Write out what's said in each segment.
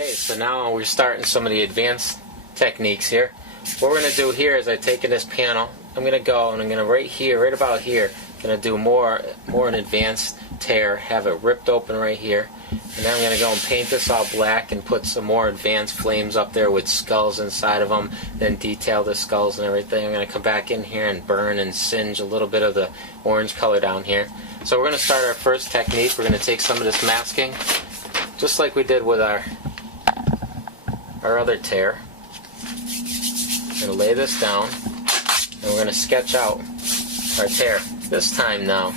Okay, so now we're starting some of the advanced techniques here. What we're going to do here is I've taken this panel, I'm going to go and I'm going to right here, right about here, going to do more an advanced tear, have it ripped open right here. And then I'm going to go and paint this all black and put some more advanced flames up there with skulls inside of them, then detail the skulls and everything. I'm going to come back in here and burn and singe a little bit of the orange color down here. So we're going to start our first technique. We're going to take some of this masking, just like we did with our other tear. We're going to lay this down, and we're going to sketch out our tear. This time now,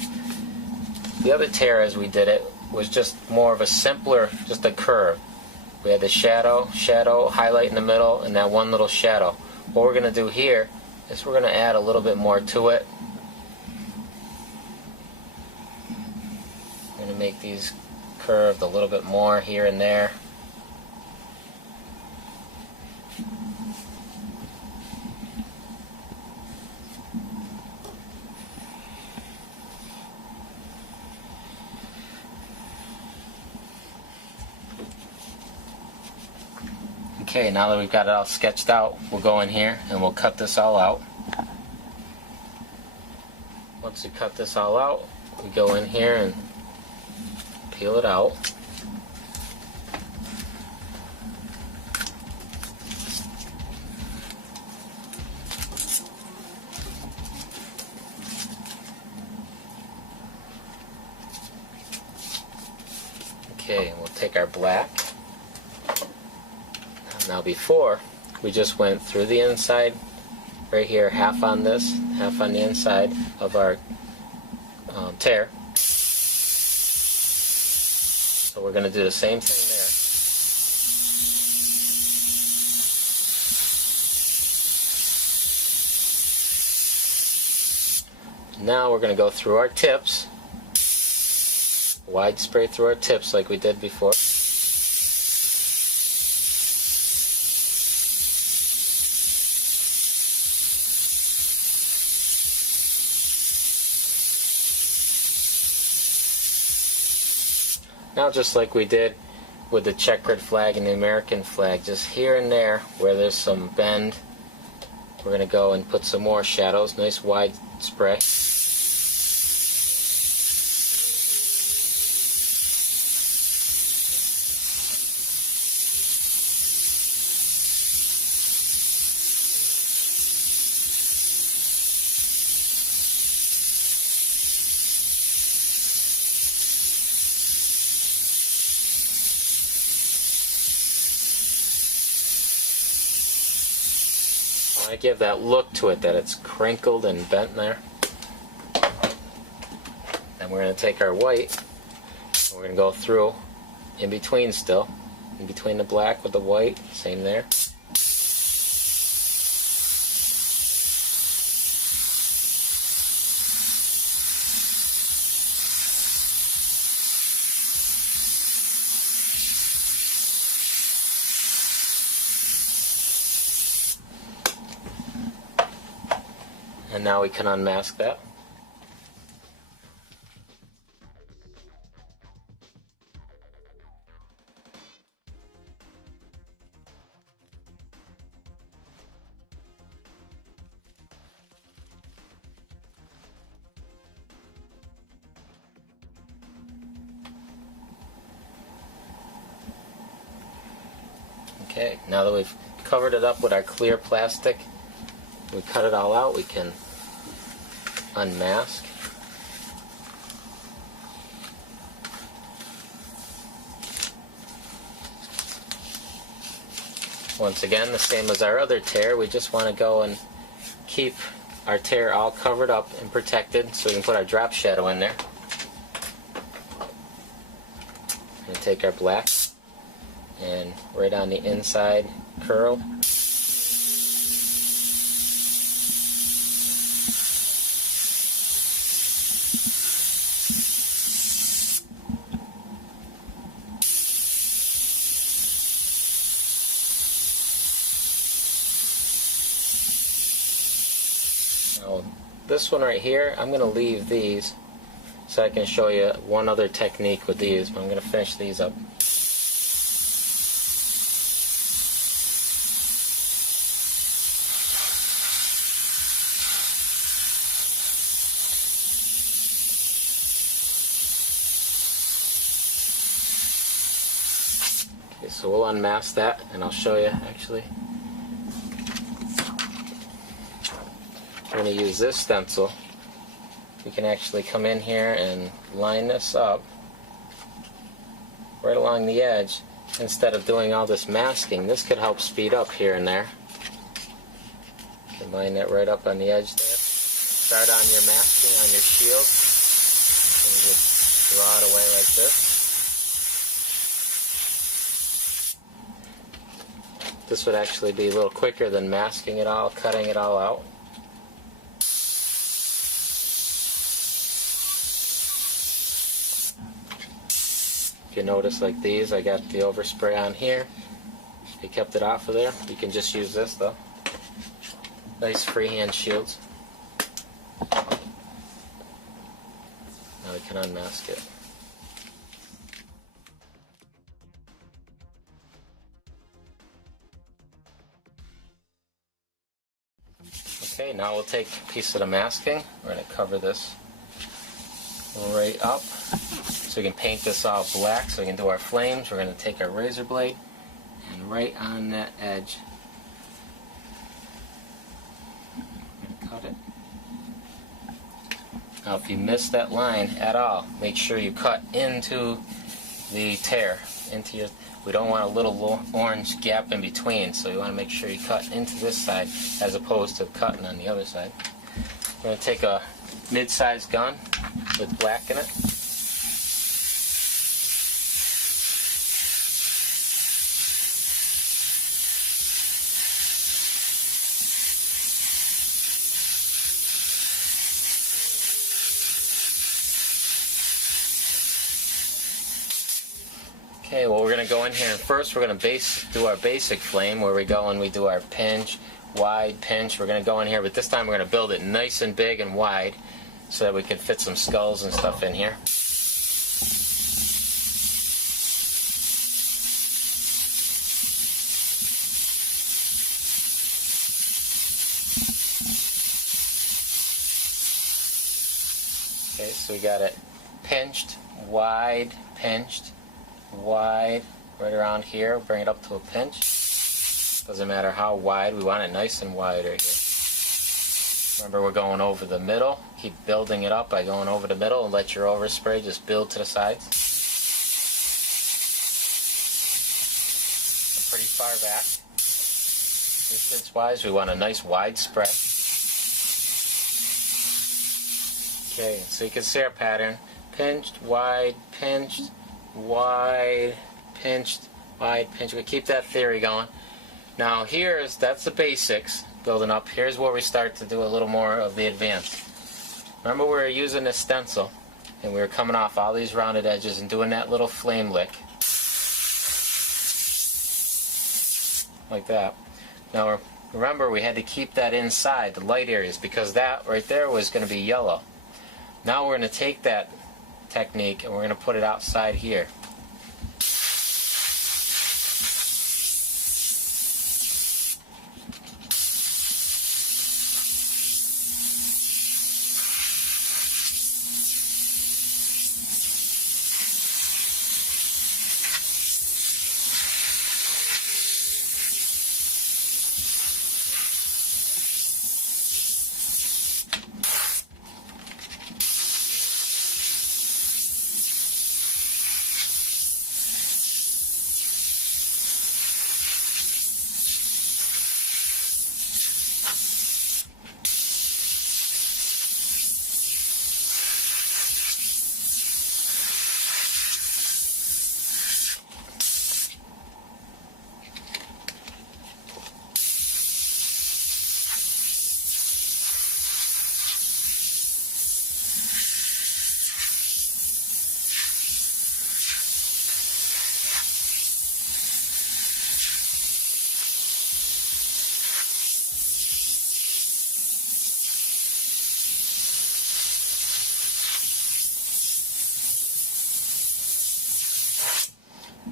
the other tear as we did it was just more of a simpler, just a curve. We had the shadow, highlight in the middle, and that one little shadow. What we're going to do here is we're going to add a little bit more to it. I'm going to make these curved a little bit more here and there. Okay, now that we've got it all sketched out, we'll go in here and we'll cut this all out. Once we cut this all out, we go in here and peel it out. Okay, and we'll take our black. Now before, we just went through the inside, right here, half on this, half on the inside of our tear. So we're going to do the same thing there. Now we're going to go through our tips, wide spray through our tips like we did before. Now just like we did with the checkered flag and the American flag, just here and there where there's some bend, we're going to go and put some more shadows, nice wide spray. I give that look to it, that it's crinkled and bent there. And we're going to take our white, and we're going to go through in between still, in between the black with the white, same there. And now we can unmask that. Okay, now that we've covered it up with our clear plastic, we cut it all out, we can unmask. Once again, the same as our other tear, we just want to go and keep our tear all covered up and protected so we can put our drop shadow in there. And take our black and right on the inside curl. Now, this one right here, I'm going to leave these so I can show you one other technique with these, but I'm going to finish these up. Okay, so we'll unmask that and I'll show you actually. We're going to use this stencil. We can actually come in here and line this up right along the edge instead of doing all this masking. This could help speed up here and there. You can line that right up on the edge there. Start on your masking on your shield and just draw it away like this. This would actually be a little quicker than masking it all, cutting it all out. If you notice, like these, I got the overspray on here. I kept it off of there. You can just use this though. Nice freehand shields. Now we can unmask it. Okay, now we'll take a piece of the masking. We're going to cover this right up so we can paint this all black so we can do our flames. We're going to take our razor blade and right on that edge, we're going to cut it. Now if you miss that line at all, make sure you cut into the tear, into your. We don't want a little orange gap in between, so you want to make sure you cut into this side as opposed to cutting on the other side. We're going to take a mid-sized gun with black in it. Okay, well we're going to go in here and first we're going to do our basic flame where we go and we do our pinch, wide pinch. We're going to go in here, but this time we're going to build it nice and big and wide so that we can fit some skulls and stuff in here. Okay, so we got it pinched, wide, right around here. Bring it up to a pinch. Doesn't matter how wide, we want it nice and wide right here. Remember, we're going over the middle. Keep building it up by going over the middle and let your overspray just build to the sides. And pretty far back. Distance wise, we want a nice wide spread. Okay, so you can see our pattern. Pinched, wide, pinched, wide, pinched, wide, pinched. We keep that theory going. Now that's the basics building up. Here's where we start to do a little more of the advanced. Remember, we were using this stencil and we were coming off all these rounded edges and doing that little flame lick like that. Now remember, we had to keep that inside the light areas because that right there was going to be yellow. Now we're going to take that technique and we're going to put it outside here.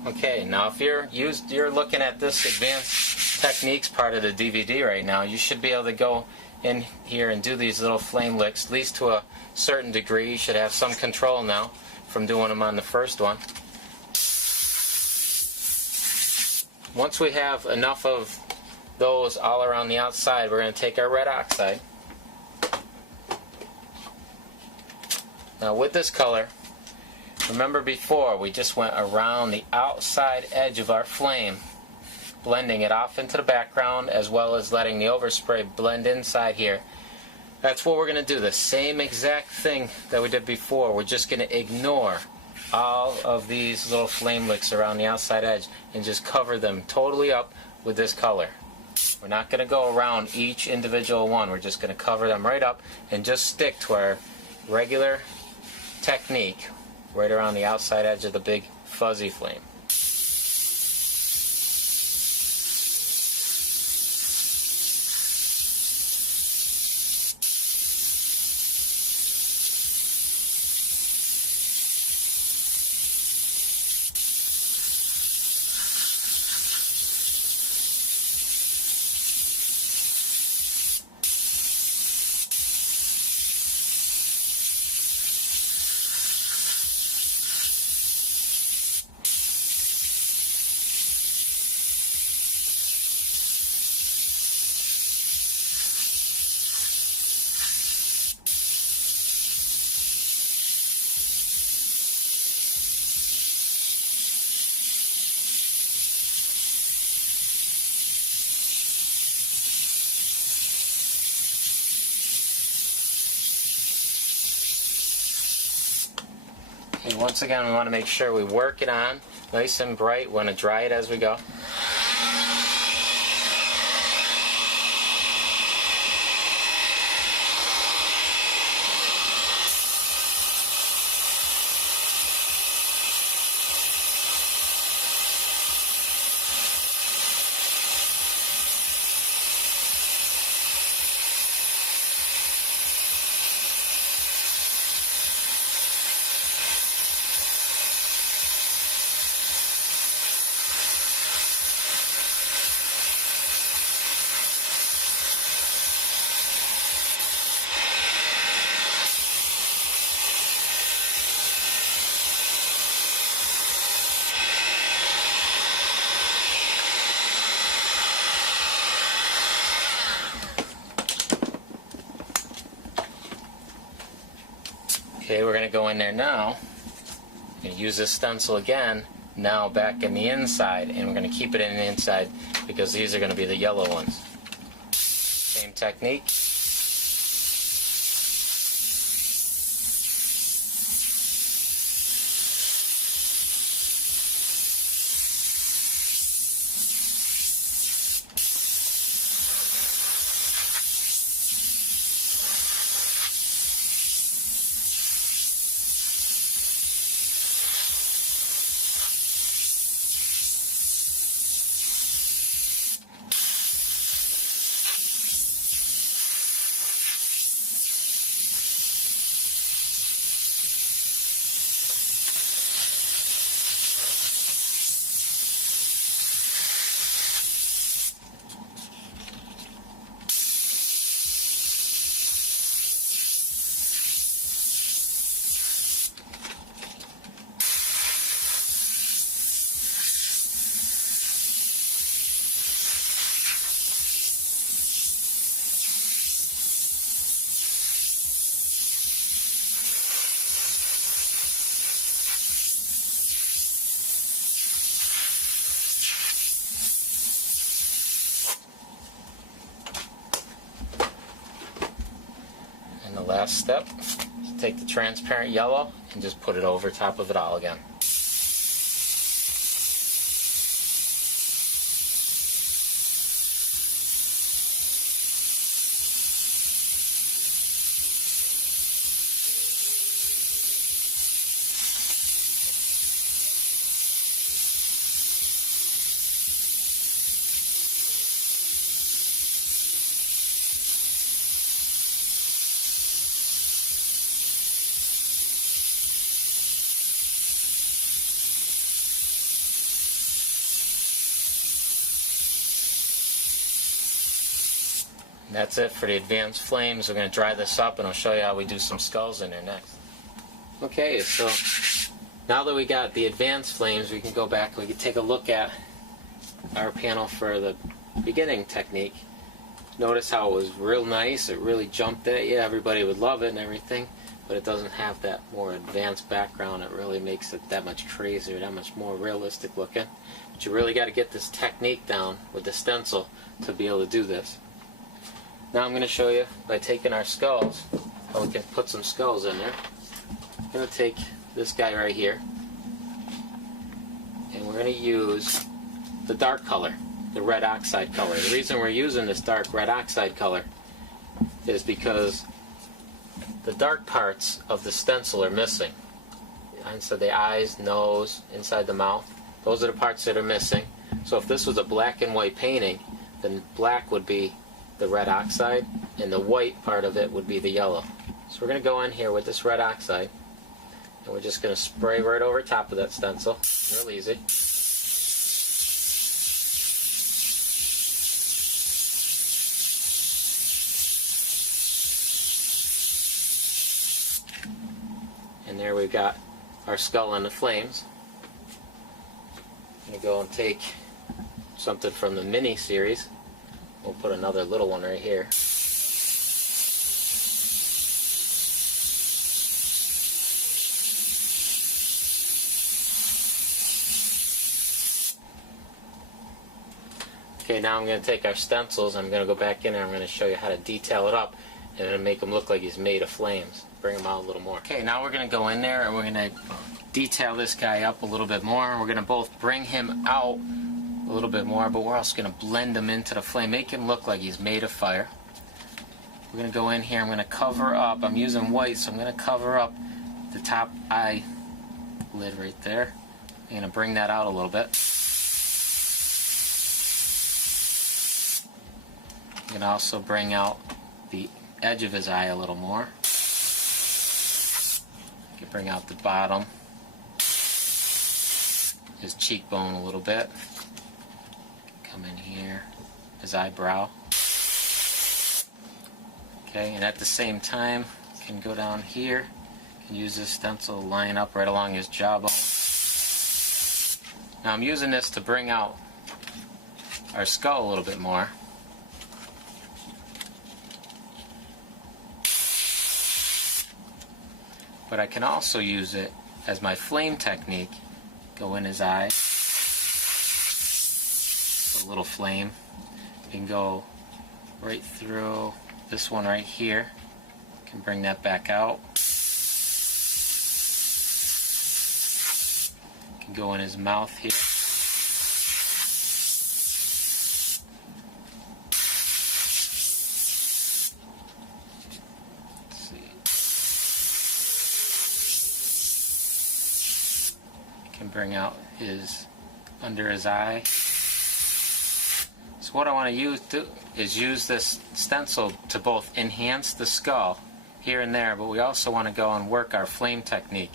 Okay, now if you're looking at this advanced techniques part of the DVD right now, you should be able to go in here and do these little flame licks, at least to a certain degree. You should have some control now from doing them on the first one. once we have enough of those all around the outside, we're going to take our red oxide. Now with this color, remember before we just went around the outside edge of our flame, blending it off into the background as well as letting the overspray blend inside here. That's what we're going to do, the same exact thing that we did before. We're just going to ignore all of these little flame licks around the outside edge and just cover them totally up with this color. We're not going to go around each individual one. We're just going to cover them right up and just stick to our regular technique right around the outside edge of the big fuzzy flame. And once again, we want to make sure we work it on nice and bright. We want to dry it as we go. Okay, we're going to go in there now and use this stencil again, now back in the inside, and we're going to keep it in the inside because these are going to be the yellow ones. Same technique. And the last step is take the transparent yellow and just put it over top of it all again. And that's it for the advanced flames. We're going to dry this up and I'll show you how we do some skulls in there next. Okay, so now that we got the advanced flames, we can go back and we can take a look at our panel for the beginning technique. Notice how it was real nice, it really jumped at you, everybody would love it and everything, but it doesn't have that more advanced background. It really makes it that much crazier, that much more realistic looking. But you really got to get this technique down with the stencil to be able to do this. Now I'm going to show you by taking our skulls, how we can put some skulls in there. I'm going to take this guy right here, and we're going to use the dark color, the red oxide color. The reason we're using this dark red oxide color is because the dark parts of the stencil are missing. Inside the eyes, nose, inside the mouth, those are the parts that are missing. So if this was a black and white painting, then black would be the red oxide and the white part of it would be the yellow. So we're going to go in here with this red oxide and we're just going to spray right over top of that stencil. Real easy. And there we've got our skull on the flames. I'm going to go and take something from the mini series. We'll put another little one right here. Okay, now I'm going to take our stencils, I'm going to go back in and I'm going to show you how to detail it up and then make them look like he's made of flames. Bring them out a little more. Okay, now we're going to go in there and we're going to detail this guy up a little bit more. We're going to both bring him out a little bit more, but we're also going to blend him into the flame, make him look like he's made of fire. We're going to go in here, I'm going to cover up, I'm using white, so I'm going to cover up the top eye lid right there. I'm going to bring that out a little bit. I'm going to also bring out the edge of his eye a little more. You can bring out the bottom, his cheekbone a little bit. Come in here, his eyebrow. Okay, and at the same time, you can go down here and use this stencil to line up right along his jawbone. Now I'm using this to bring out our skull a little bit more. But I can also use it as my flame technique. Go in his eye, put a little flame. You can go right through this one right here. You can bring that back out. You can go in his mouth here. Bring out his under his eye. So what I want to use this stencil to both enhance the skull here and there, but we also want to go and work our flame technique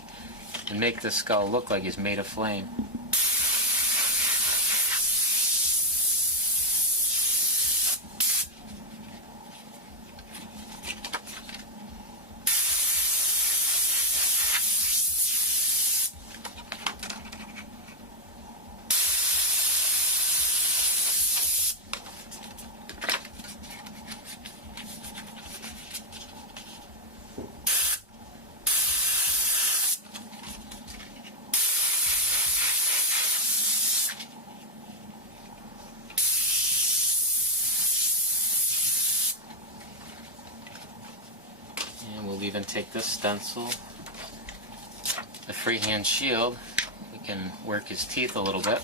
and make the skull look like he's made of flame. We'll even take this stencil, the freehand shield, we can work his teeth a little bit,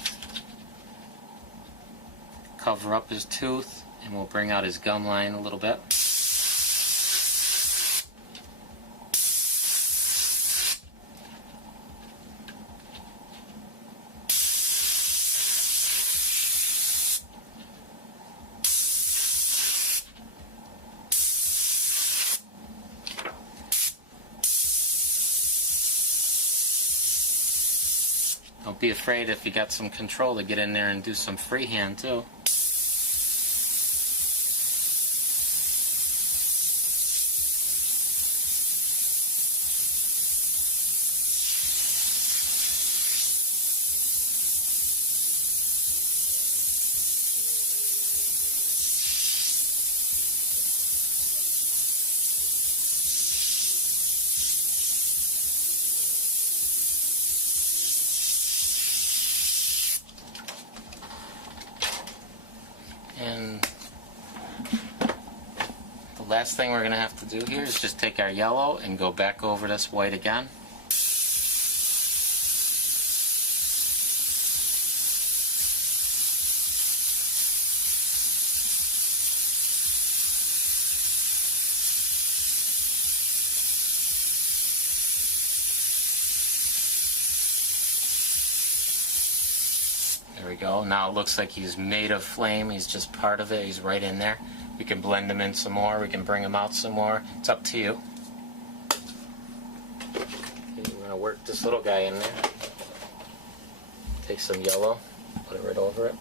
cover up his tooth, and we'll bring out his gum line a little bit. Don't be afraid if you got some control to get in there and do some freehand too. And the last thing we're going to have to do here is just take our yellow and go back over this white again. There we go. Now it looks like he's made of flame. He's just part of it. He's right in there. We can blend him in some more. We can bring him out some more. It's up to you. Okay, we're going to work this little guy in there. Take some yellow, put it right over it.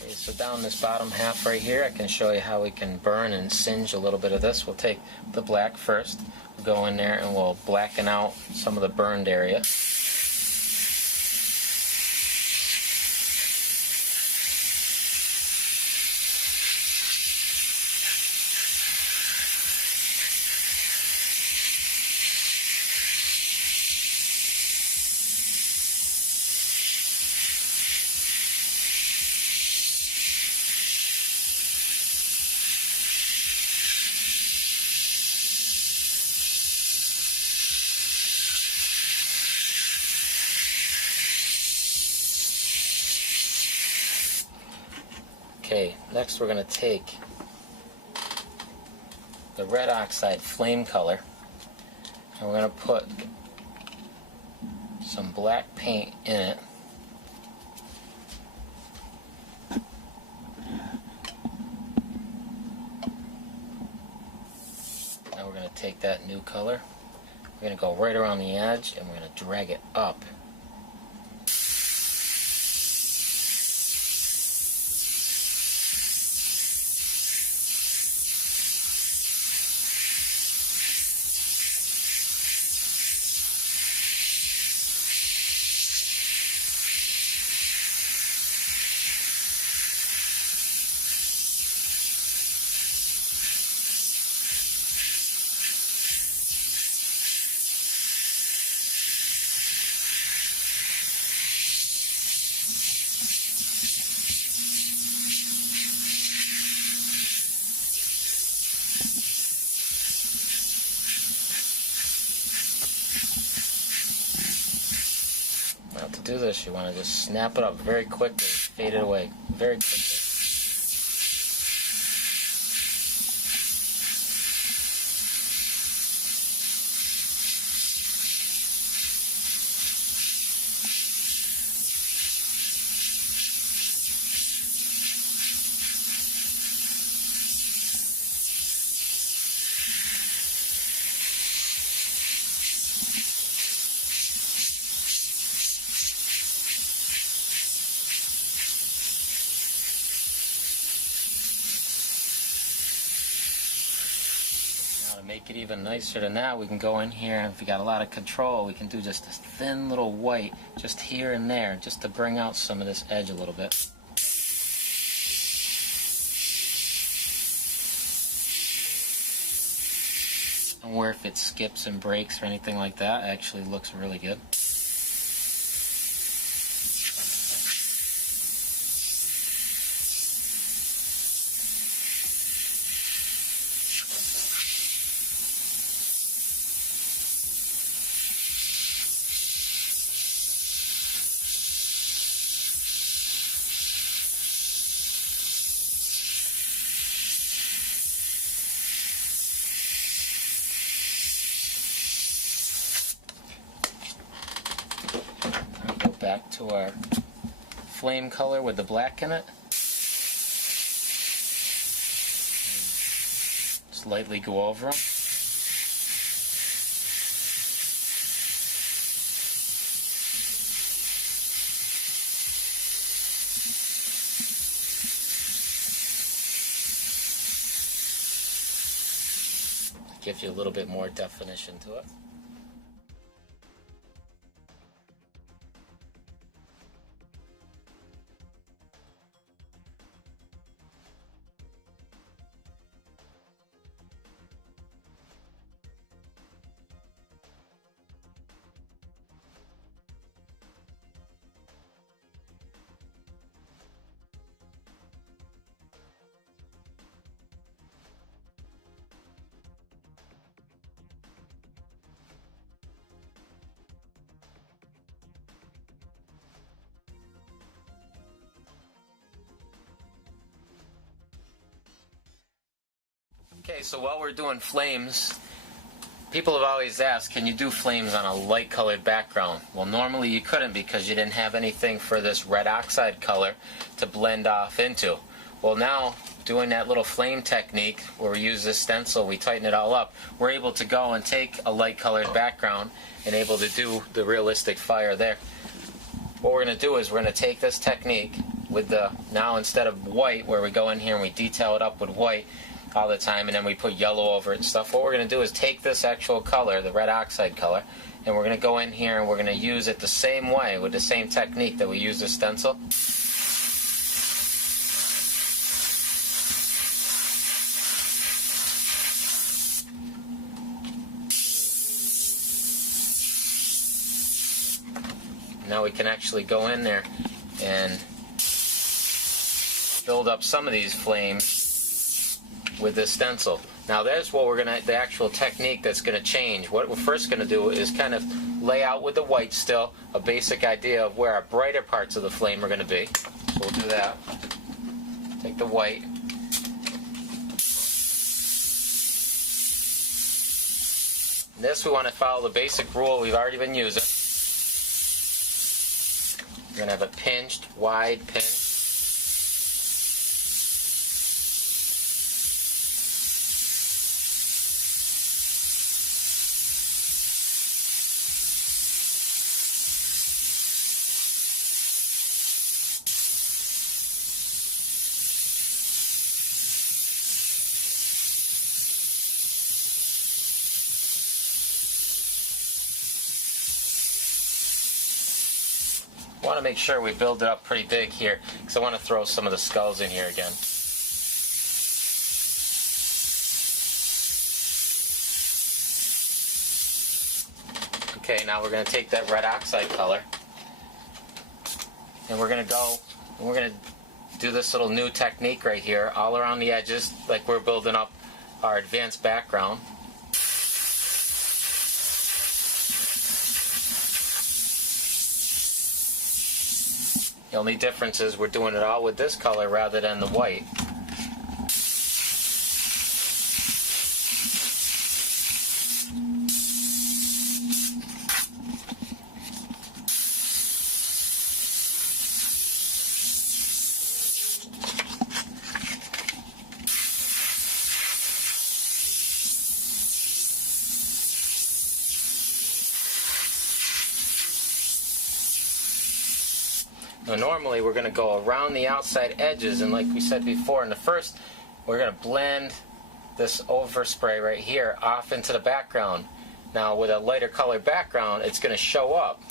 Okay, so down this bottom half right here, I can show you how we can burn and singe a little bit of this. We'll take the black first, we'll go in there and we'll blacken out some of the burned area. Okay, next we're going to take the red oxide flame color and we're going to put some black paint in it. Now we're going to take that new color, we're going to go right around the edge and we're going to drag it up. Now to do this, you want to just snap it up very quickly, fade it away very quickly. To make it even nicer than that, we can go in here and if we got a lot of control, we can do just this thin little white just here and there just to bring out some of this edge a little bit. And where if it skips and breaks or anything like that, it actually looks really good. Back to our flame color with the black in it. Just lightly go over them. Gives you a little bit more definition to it. Okay, so while we're doing flames, people have always asked, can you do flames on a light colored background? Well, normally you couldn't because you didn't have anything for this red oxide color to blend off into. Well, now, doing that little flame technique where we use this stencil, we tighten it all up, we're able to go and take a light colored background and able to do the realistic fire there. What we're going to do is we're going to take this technique with the, now instead of white, where we go in here and we detail it up with white all the time and then we put yellow over it and stuff, what we're going to do is take this actual color, the red oxide color, and we're going to go in here and we're going to use it the same way with the same technique that we use the stencil. Now we can actually go in there and build up some of these flames with this stencil. Now there's what we're gonna, the actual technique that's gonna change. What we're first gonna do is kind of lay out with the white still a basic idea of where our brighter parts of the flame are gonna be. So we'll do that. Take the white. This we want to follow the basic rule we've already been using. We're gonna have a pinched, wide pinch. I want to make sure we build it up pretty big here because I want to throw some of the skulls in here again. Okay, now we're going to take that red oxide color and we're going to go and we're going to do this little new technique right here all around the edges like we're building up our advanced background. The only difference is we're doing it all with this color rather than the white. Now normally we're going to go around the outside edges, and like we said before in the first, we're going to blend this overspray right here off into the background. Now with a lighter colored background, it's going to show up.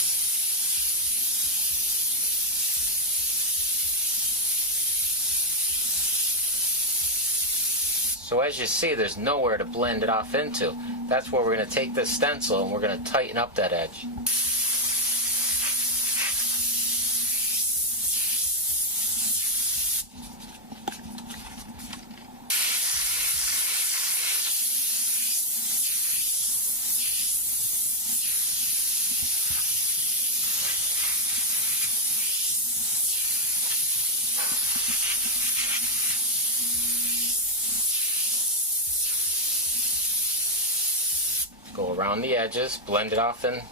So as you see, there's nowhere to blend it off into. That's where we're going to take this stencil and we're going to tighten up that edge. Go around the edges, blend it off in.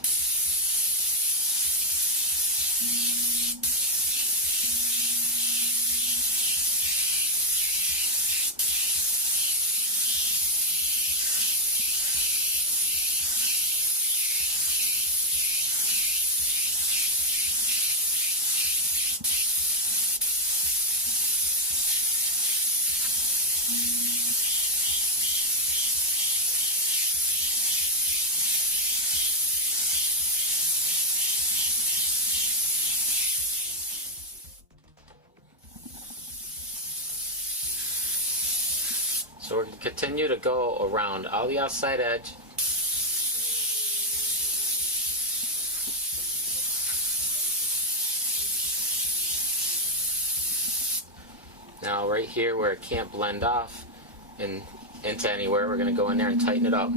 So we're going to continue to go around all the outside edge. Now right here where it can't blend off and into anywhere, we're going to go in there and tighten it up.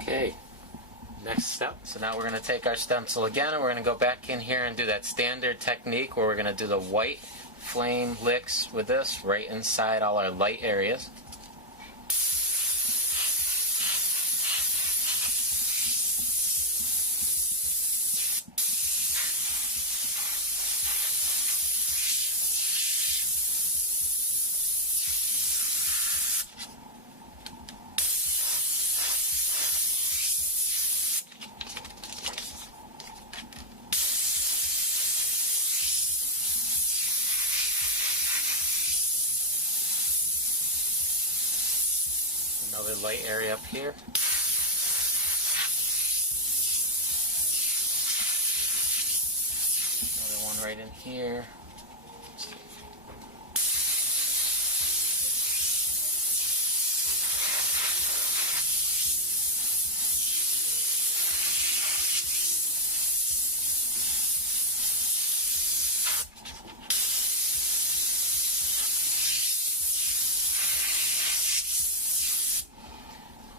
Okay, next step. So now we're going to take our stencil again and we're going to go back in here and do that standard technique where we're going to do the white flame licks with this right inside all our light areas. Another light area up here. Another one right in here.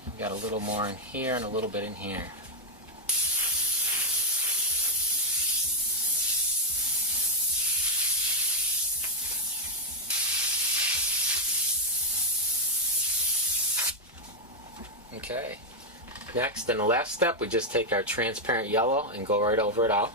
We got a little more in here and a little bit in here. Okay. Next, in the last step, we just take our transparent yellow and go right over it all.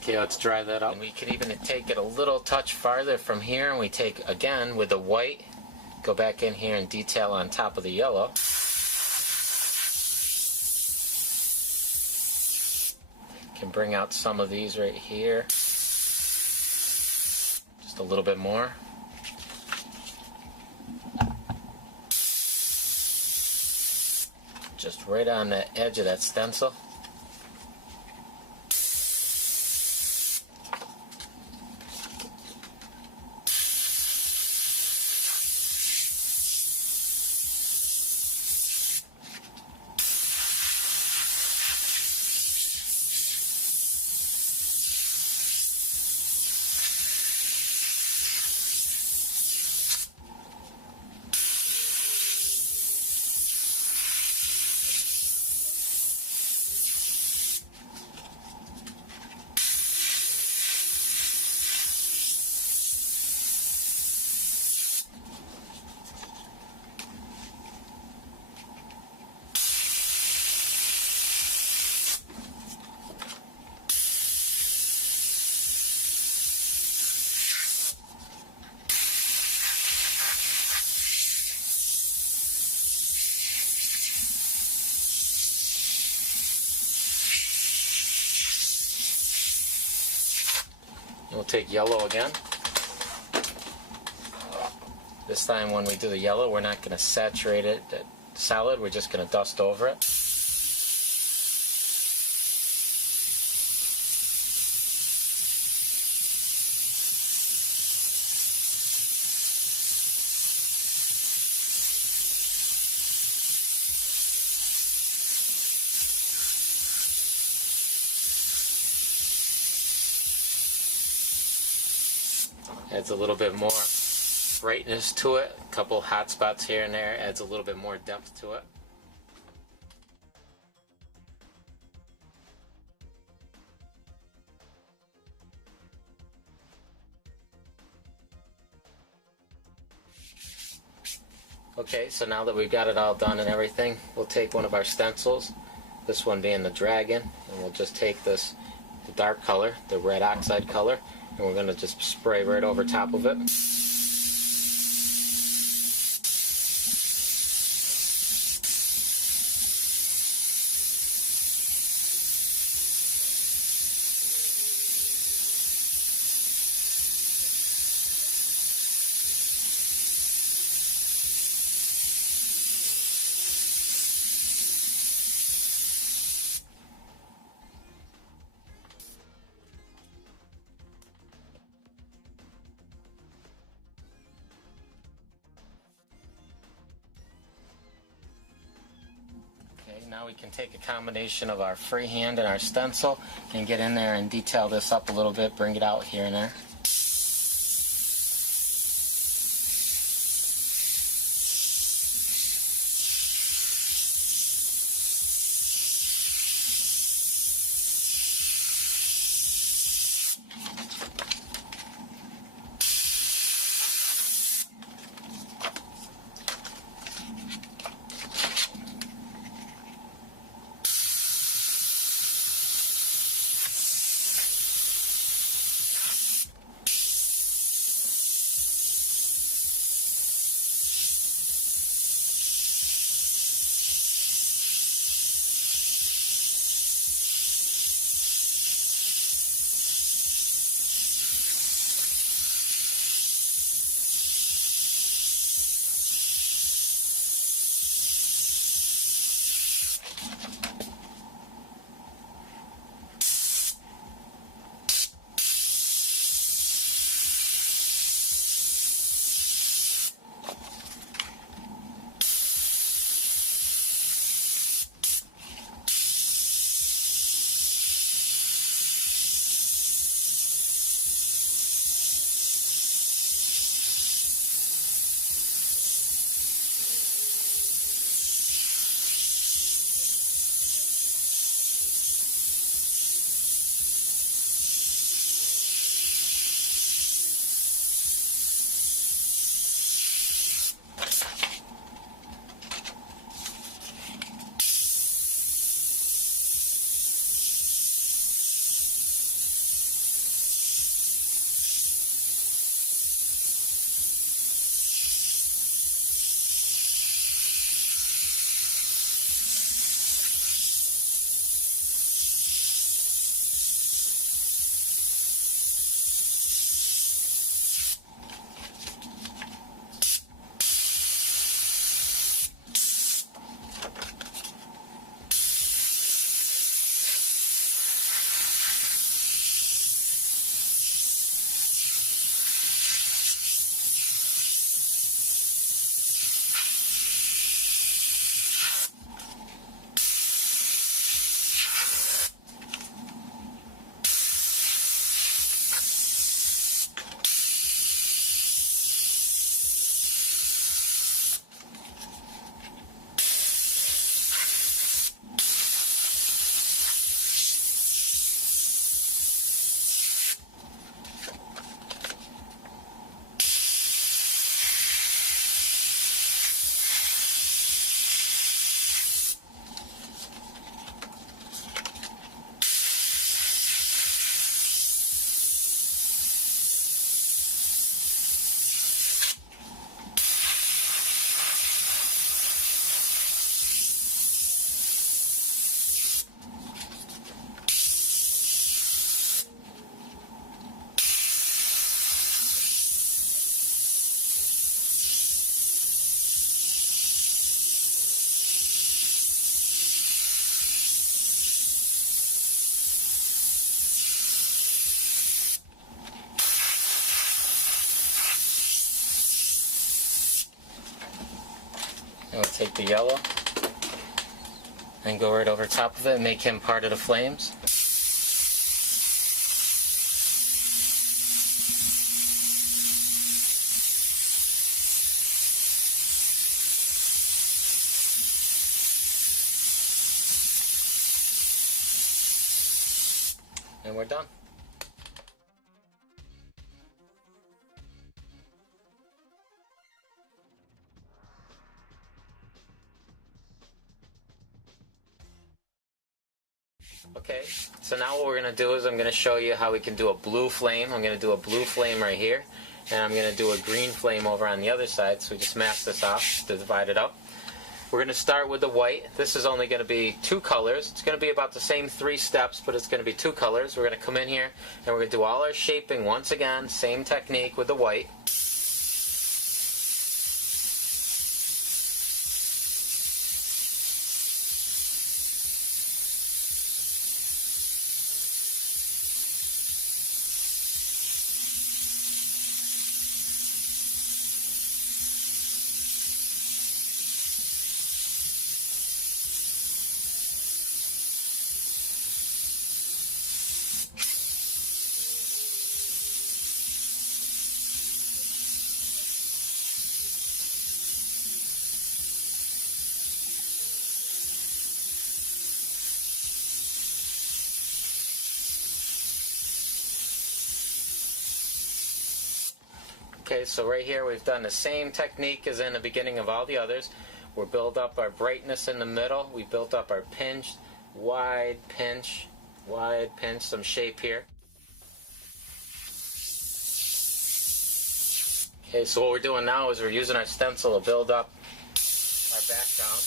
Okay, let's dry that up. And we can even take it a little touch farther from here, and we take, again, with the white, go back in here and detail on top of the yellow. Can bring out some of these right here. Just a little bit more. Just right on the edge of that stencil. We'll take yellow again. This time when we do the yellow, we're not going to saturate it solid, we're just going to dust over it. Adds a little bit more brightness to it. A couple hot spots here and there. Adds a little bit more depth to it. Okay, so now that we've got it all done and everything, we'll take one of our stencils, this one being the dragon, and we'll just take this, the dark color, the red oxide color, and we're going to just spray right over top of it. Okay, now we can take a combination of our freehand and our stencil and get in there and detail this up a little bit, bring it out here and there. And we'll take the yellow and go right over top of it and make him part of the flames. and we're done. Okay, so now what we're going to do is I'm going to show you how we can do a blue flame. I'm going to do a blue flame right here, and I'm going to do a green flame over on the other side. So we just mask this off to divide it up. We're going to start with the white. This is only going to be 2 colors. It's going to be about the same 3 steps, but it's going to be 2 colors. We're going to come in here, and we're going to do all our shaping once again, same technique with the white. Okay, so right here we've done the same technique as in the beginning of all the others. We build up our brightness in the middle. We built up our pinch, wide pinch, some shape here. Okay, so what we're doing now is we're using our stencil to build up our background.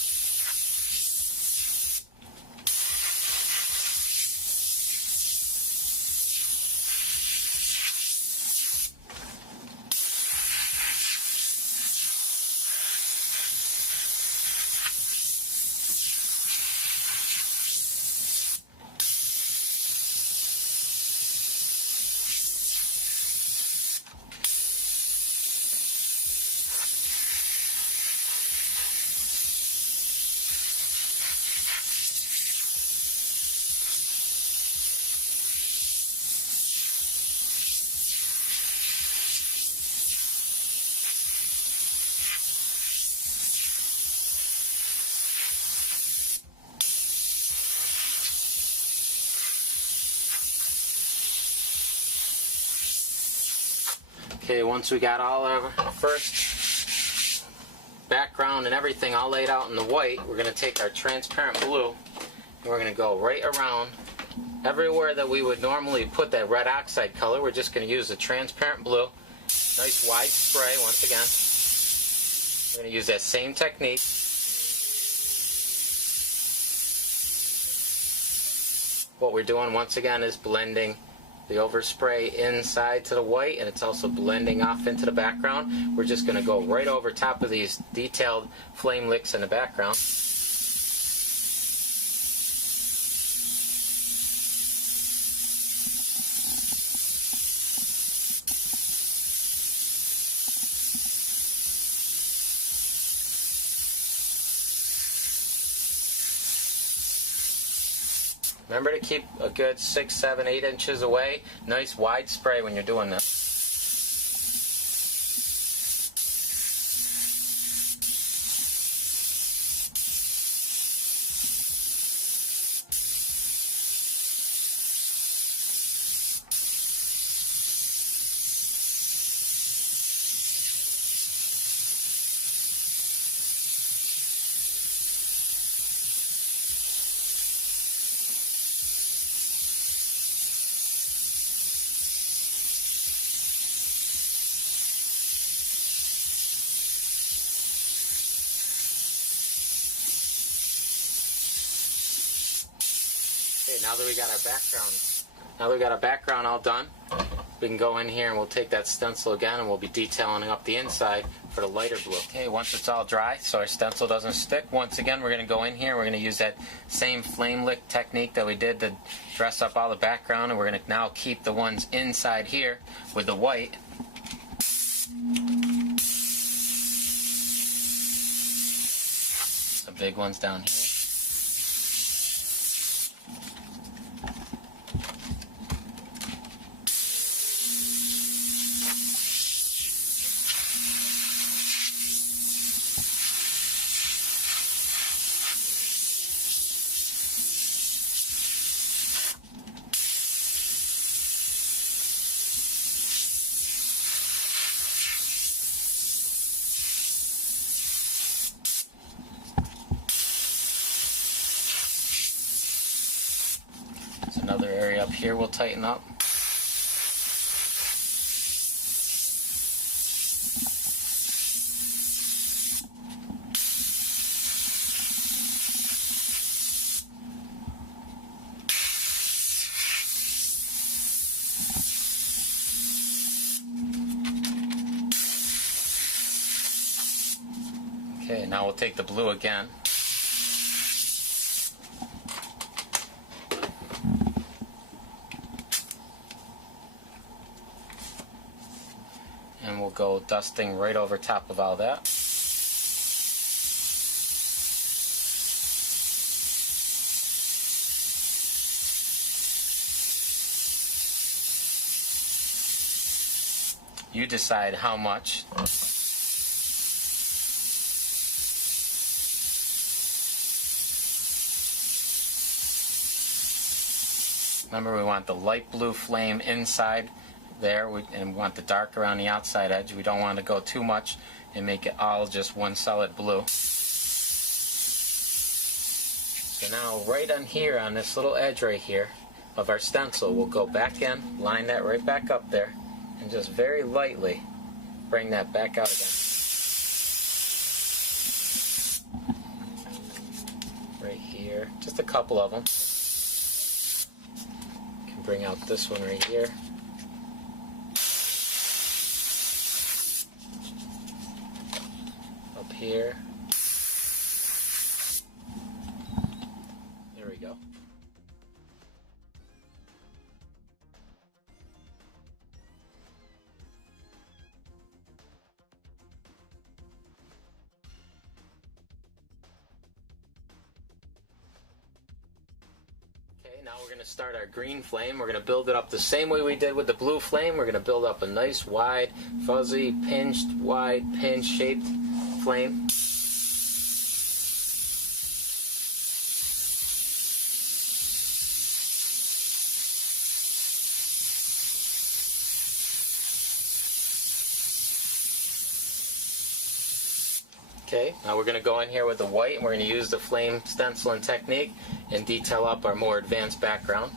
Okay, once we got all our first background and everything all laid out in the white, we're going to take our transparent blue and we're going to go right around everywhere that we would normally put that red oxide color. We're just going to use the transparent blue. Nice wide spray once again. We're going to use that same technique. What we're doing once again is blending the overspray inside to the white, and it's also blending off into the background. We're just going to go right over top of these detailed flame licks in the background. Remember to keep a good 6, 7, 8 inches away. Nice wide spray when you're doing this. Okay, now that we got our background all done, we can go in here and we'll take that stencil again and we'll be detailing up the inside for the lighter blue. Okay, once it's all dry, so our stencil doesn't stick, once again we're going to go in here, we're going to use that same flame lick technique that we did to dress up all the background, and we're going to now keep the ones inside here with the white. The big ones down here. area up here we'll tighten up. Okay, now we'll take the blue again. And we'll go dusting right over top of all that. You decide how much. Remember, we want the light blue flame inside there, and we want the dark around the outside edge. We don't want to go too much and make it all just one solid blue. So now right on here, on this little edge right here of our stencil, we'll go back in, line that right back up there, and just very lightly bring that back out again. Right here, just a couple of them. Bring out this one right here. Up here. There we go. Okay, now we're going to start our green flame. We're going to build it up the same way we did with the blue flame. We're going to build up a nice wide, fuzzy, pinched, wide, pinch-shaped flame. Okay, now we're going to go in here with the white, and we're going to use the flame stenciling technique and detail up our more advanced background.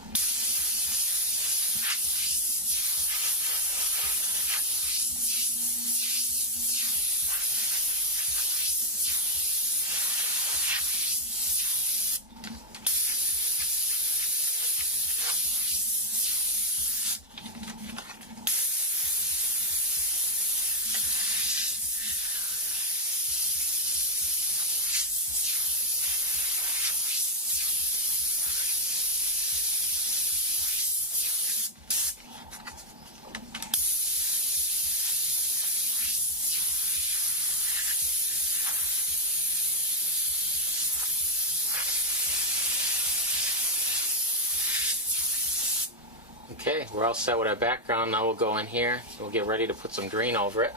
Okay, we're all set with our background. Now we'll go in here. We'll get ready to put some green over it.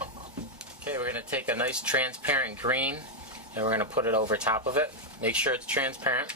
Okay, we're going to take a nice transparent green and we're going to put it over top of it. Make sure it's transparent.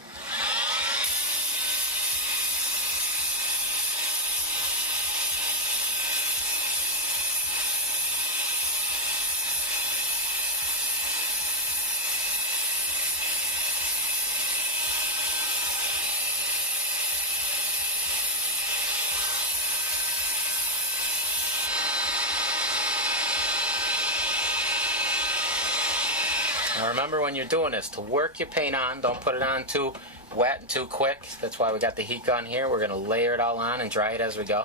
Now remember, when you're doing this, to work your paint on, don't put it on too wet and too quick. That's why we got the heat gun here. We're going to layer it all on and dry it as we go.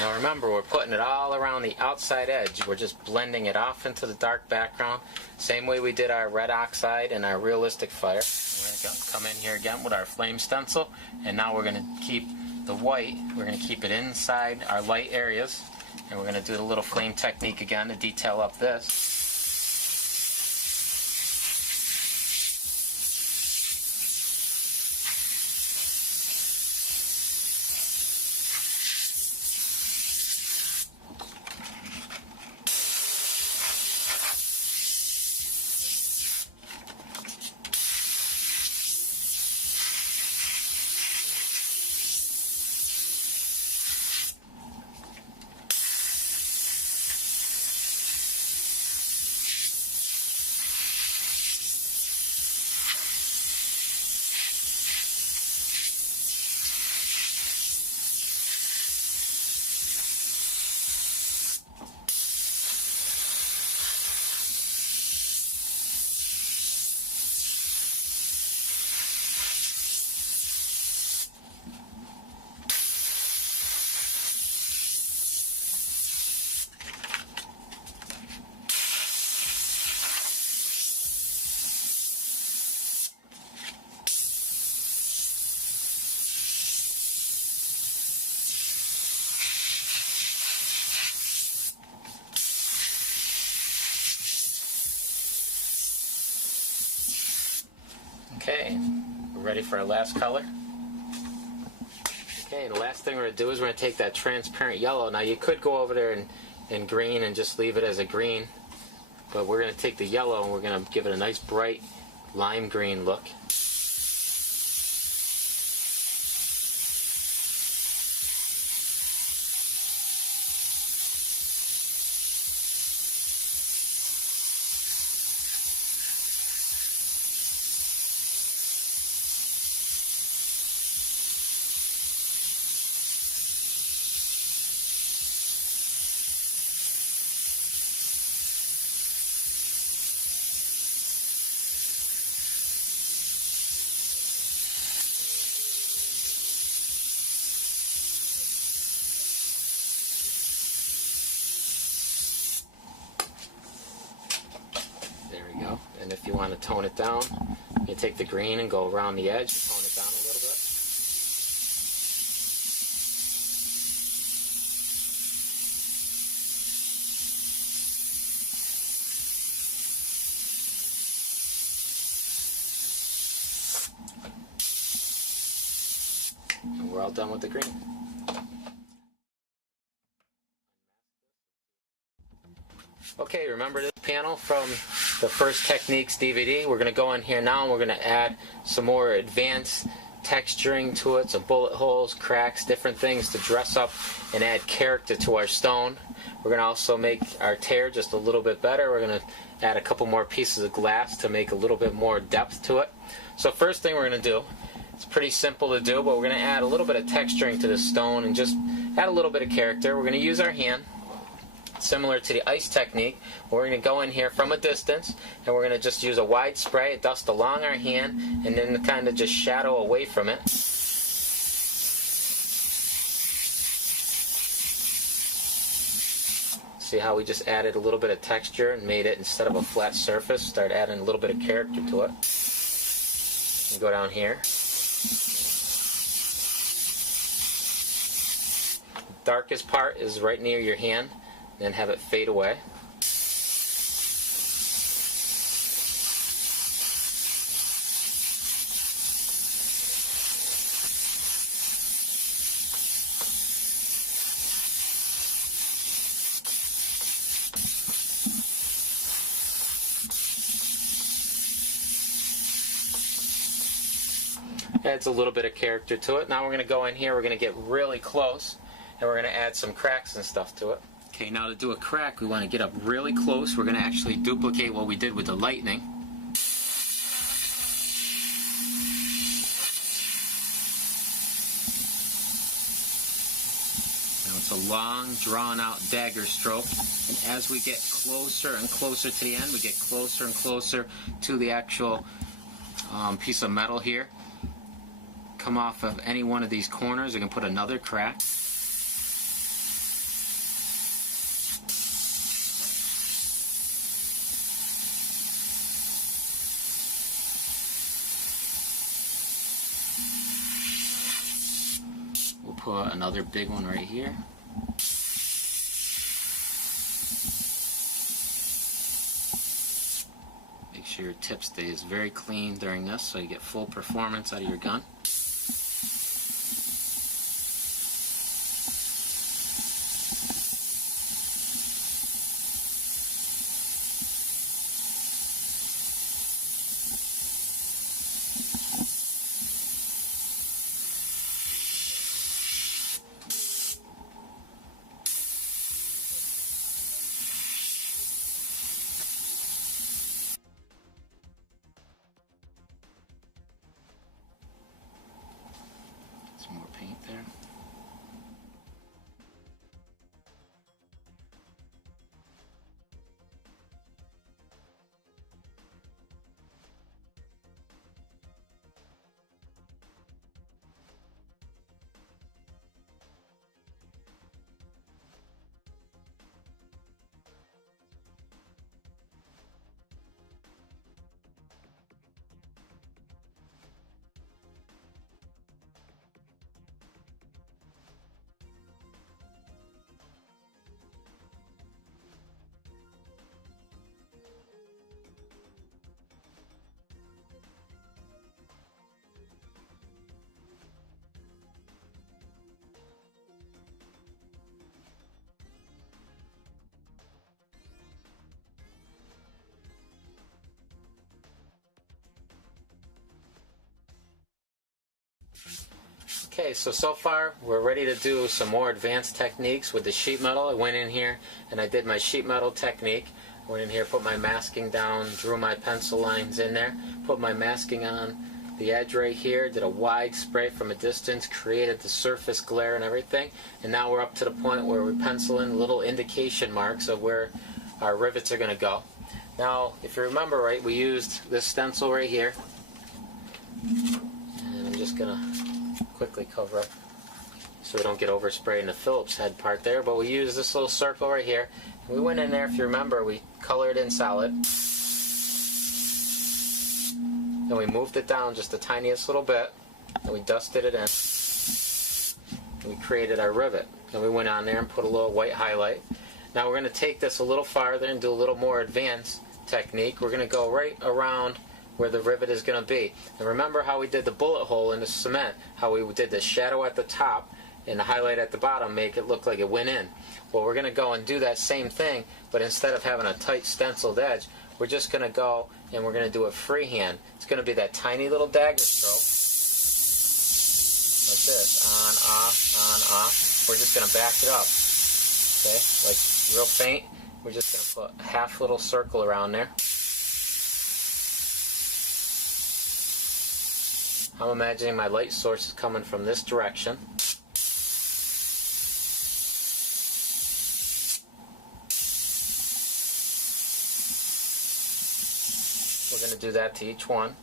Now remember, we're putting it all around the outside edge. We're just blending it off into the dark background. Same way we did our red oxide and our realistic fire. We're going to come in here again with our flame stencil. And now we're going to keep the white, we're going to keep it inside our light areas. And we're going to do the little flame technique again to detail up this. ready for our last color. Okay, the last thing we're going to do is we're going to take that transparent yellow. Now you could go over there in green and just leave it as a green, but we're going to take the yellow and we're going to give it a nice bright lime green look. There we go. And if you want to tone it down, you take the green and go around the edge and tone it down a little bit. And we're all done with the green. Okay, remember this panel from the First Techniques DVD? We're going to go in here now and we're going to add some more advanced texturing to it, some bullet holes, cracks, different things to dress up and add character to our stone. We're going to also make our tear just a little bit better. We're going to add a couple more pieces of glass to make a little bit more depth to it. So first thing we're going to do, it's pretty simple to do, but we're going to add a little bit of texturing to the stone and just add a little bit of character. We're going to use our hand, similar to the ice technique. We're going to go in here from a distance and we're going to just use a wide spray, dust along our hand, and then kind of just shadow away from it. See how we just added a little bit of texture and made it, instead of a flat surface, start adding a little bit of character to it. And go down here. The darkest part is right near your hand. Then have it fade away. Adds a little bit of character to it. Now we're going to go in here, we're going to get really close, and we're going to add some cracks and stuff to it. Okay, now to do a crack, we want to get up really close. We're going to actually duplicate what we did with the lightning. Now it's a long, drawn-out dagger stroke, and as we get closer and closer to the end, we get closer and closer to the actual piece of metal here. Come off of any one of these corners, we can put another crack. We'll put another big one right here. Make sure your tip stays very clean during this so you get full performance out of your gun. Some more paint there. Okay, so far we're ready to do some more advanced techniques with the sheet metal. I went in here and I did my sheet metal technique. I went in here, put my masking down, drew my pencil lines in there, put my masking on the edge right here, did a wide spray from a distance, created the surface glare and everything, and now we're up to the point where we pencil in little indication marks of where our rivets are going to go. Now, if you remember right, we used this stencil right here, and I'm just going to quickly cover up so we don't get overspray in the Phillips head part there, but we use this little circle right here. We went in there, if you remember, we colored in solid, and we moved it down just the tiniest little bit, and we dusted it in, and we created our rivet. And we went on there and put a little white highlight. Now we're going to take this a little farther and do a little more advanced technique. We're going to go right around where the rivet is going to be. And remember how we did the bullet hole in the cement, how we did the shadow at the top and the highlight at the bottom, make it look like it went in. Well, we're going to go and do that same thing, but instead of having a tight stenciled edge, we're just going to go and we're going to do it freehand. It's going to be that tiny little dagger stroke, like this, on, off. We're just going to back it up, okay, like real faint. We're just going to put a half little circle around there. I'm imagining my light source is coming from this direction. We're going to do that to each one.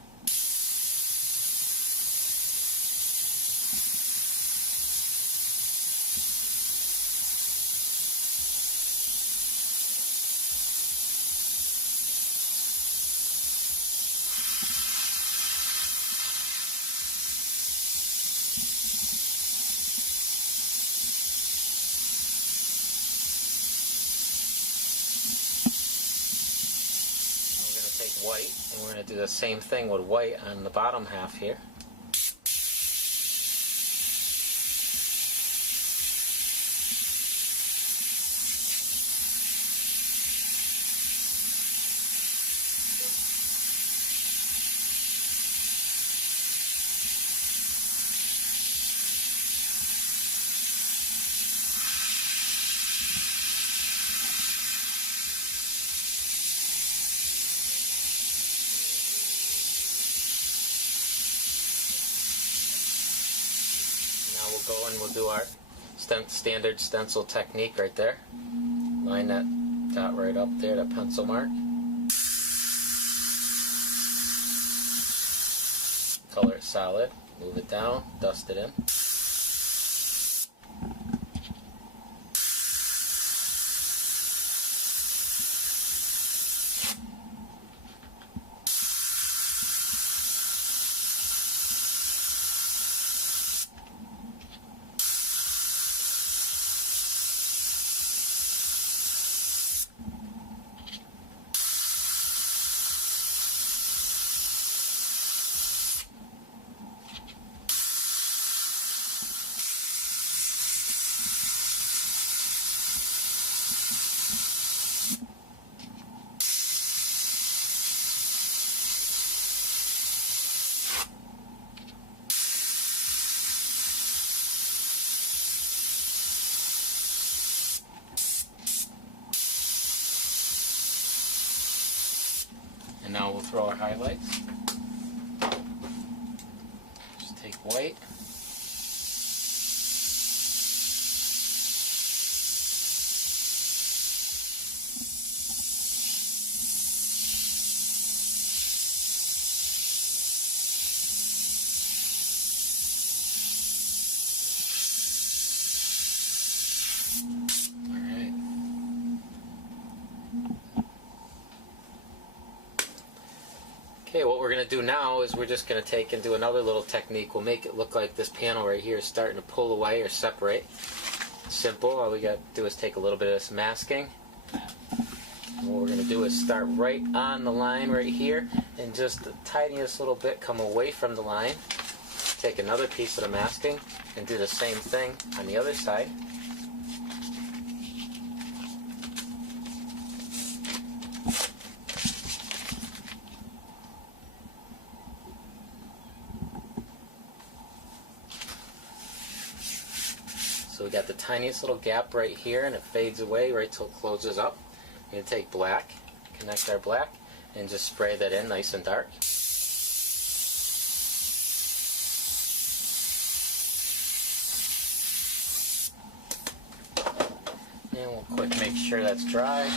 Take white, and we're going to do the same thing with white on the bottom half here. Now we'll go and we'll do our standard stencil technique right there. Line that dot right up there, that pencil mark. Color it solid, move it down, dust it in. And now we'll throw our highlights. Just take white. Okay, what we're going to do now is we're just going to take and do another little technique. We'll make it look like this panel right here is starting to pull away or separate. Simple. All we got to do is take a little bit of this masking. And what we're going to do is start right on the line right here and just the tiniest little bit come away from the line. Take another piece of the masking and do the same thing on the other side. So we got the tiniest little gap right here, and it fades away right till it closes up. We're going to take black, connect our black, and just spray that in nice and dark. And we'll quick make sure that's dry.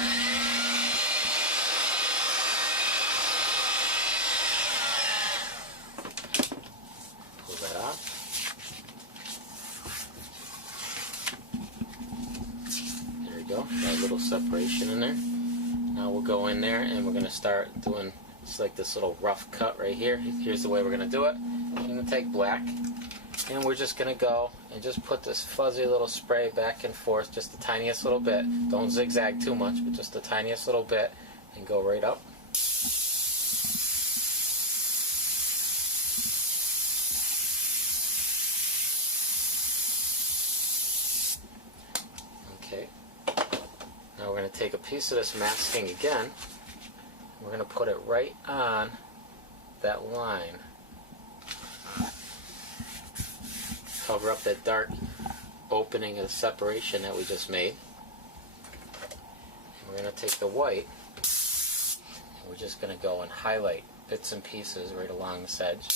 Pull that off. There we go, got a little separation in there. Now we'll go in there and we're going to start doing just like this little rough cut right here. Here's the way we're going to do it. We're going to take black and we're just going to go and just put this fuzzy little spray back and forth, just the tiniest little bit. Don't zigzag too much, but just the tiniest little bit, and go right up. Okay. Now we're going to take a piece of this masking again. We're going to put it right on that line. Cover up that dark opening of the separation that we just made. And we're going to take the white and we're just going to go and highlight bits and pieces right along this edge.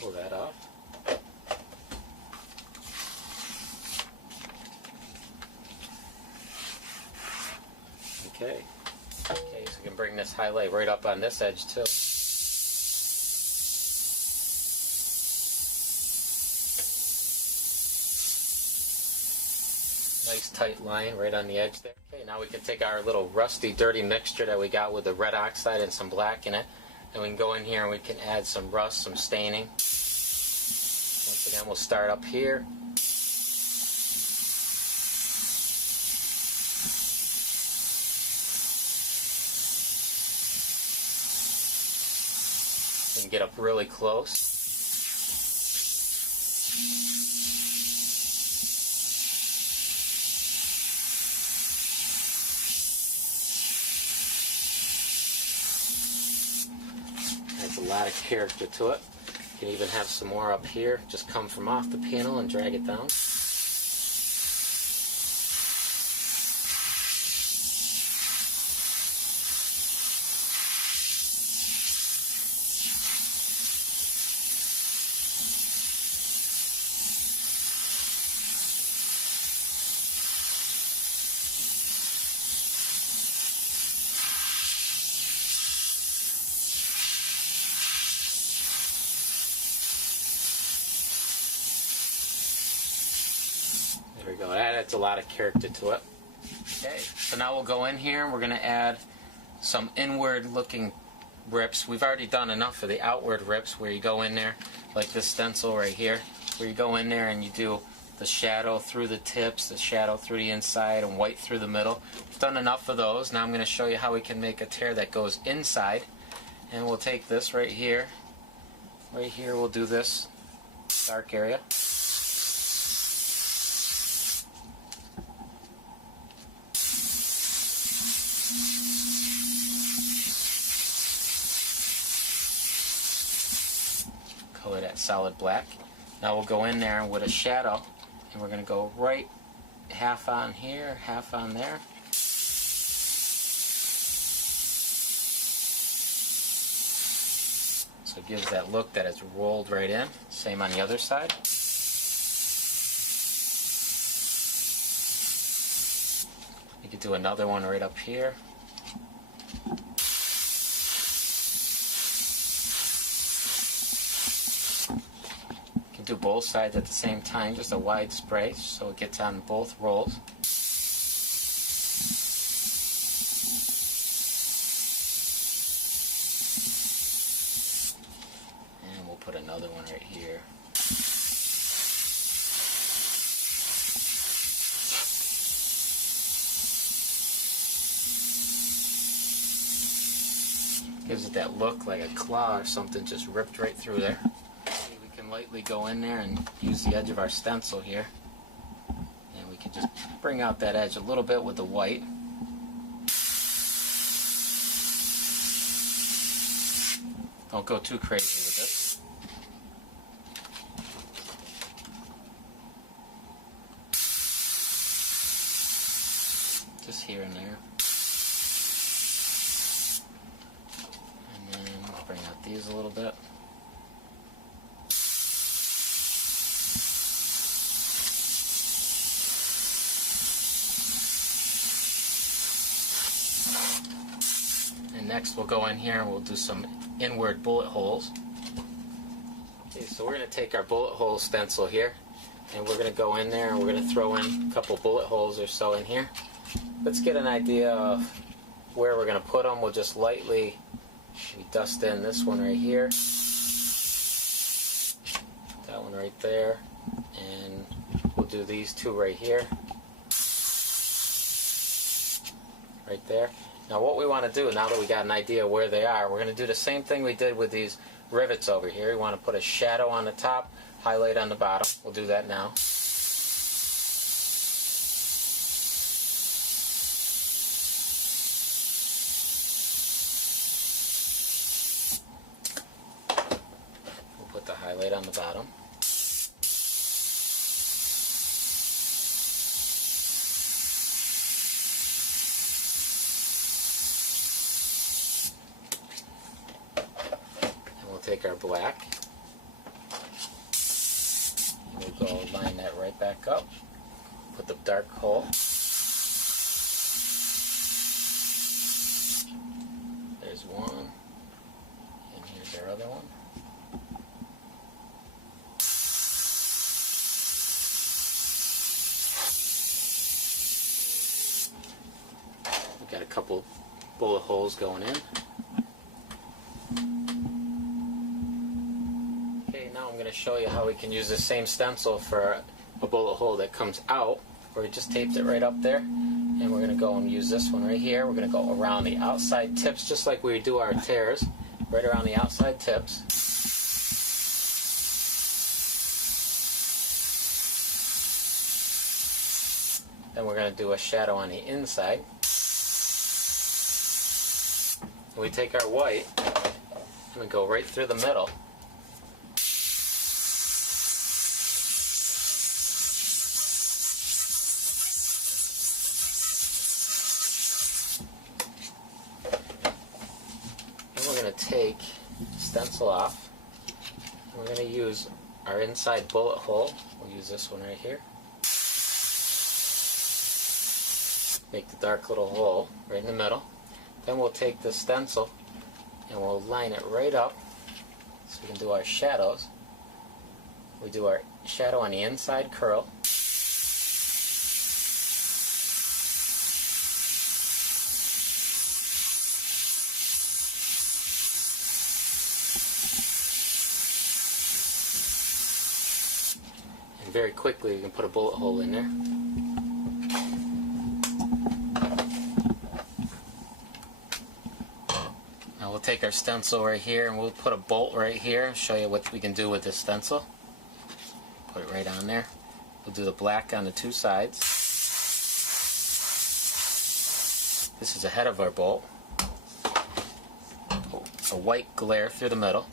Pull that off. Okay, so we can bring this highlight right up on this edge too. Nice tight line right on the edge there. Okay, now we can take our little rusty, dirty mixture that we got with the red oxide and some black in it, and we can go in here and we can add some rust, some staining. Once again, we'll start up here. And get up really close. Adds a lot of character to it. You can even have some more up here. Just come from off the panel and drag it down. There we go, that adds a lot of character to it. Okay, so now we'll go in here and we're going to add some inward looking rips. We've already done enough of the outward rips where you go in there, like this stencil right here, where you go in there and you do the shadow through the tips, the shadow through the inside, and white through the middle. We've done enough of those. Now I'm going to show you how we can make a tear that goes inside. And we'll take this right here. Right here we'll do this dark area. Color that solid black. Now we'll go in there with a shadow and we're going to go right half on here, half on there. So it gives that look that it's rolled right in. Same on the other side. You could do another one right up here. Do both sides at the same time, just a wide spray so it gets on both rolls. And we'll put another one right here. Gives it that look like a claw or something just ripped right through there. Lightly go in there and use the edge of our stencil here, and we can just bring out that edge a little bit with the white. Don't go too crazy with this. Just here and there. And then I'll bring out these a little bit. And next we'll go in here and we'll do some inward bullet holes. Okay, so we're going to take our bullet hole stencil here and we're going to go in there and we're going to throw in a couple bullet holes or so in here. Let's get an idea of where we're going to put them. We'll just lightly dust in this one right here, that one right there, and we'll do these two right here, right there. Now what we want to do, now that we got an idea where they are, we're going to do the same thing we did with these rivets over here. We want to put a shadow on the top, highlight on the bottom. We'll do that now. We'll put the highlight on the bottom. Take our black, and we'll go line that right back up, put the dark hole, there's one, and here's our other one. We've got a couple bullet holes going in. Now I'm going to show you how we can use the same stencil for a bullet hole that comes out, where we just taped it right up there, and we're going to go and use this one right here. We're going to go around the outside tips just like we do our tears, right around the outside tips. Then we're going to do a shadow on the inside. And we take our white and we go right through the middle. We're going to take stencil off, and we're going to use our inside bullet hole. We'll use this one right here. Make the dark little hole right in the middle. Then we'll take the stencil and we'll line it right up so we can do our shadows. We do our shadow on the inside curl. Very quickly you can put a bullet hole in there. Now we'll take our stencil right here and we'll put a bolt right here and show you what we can do with this stencil. Put it right on there. We'll do the black on the two sides. This is the head of our bolt. A white glare through the middle.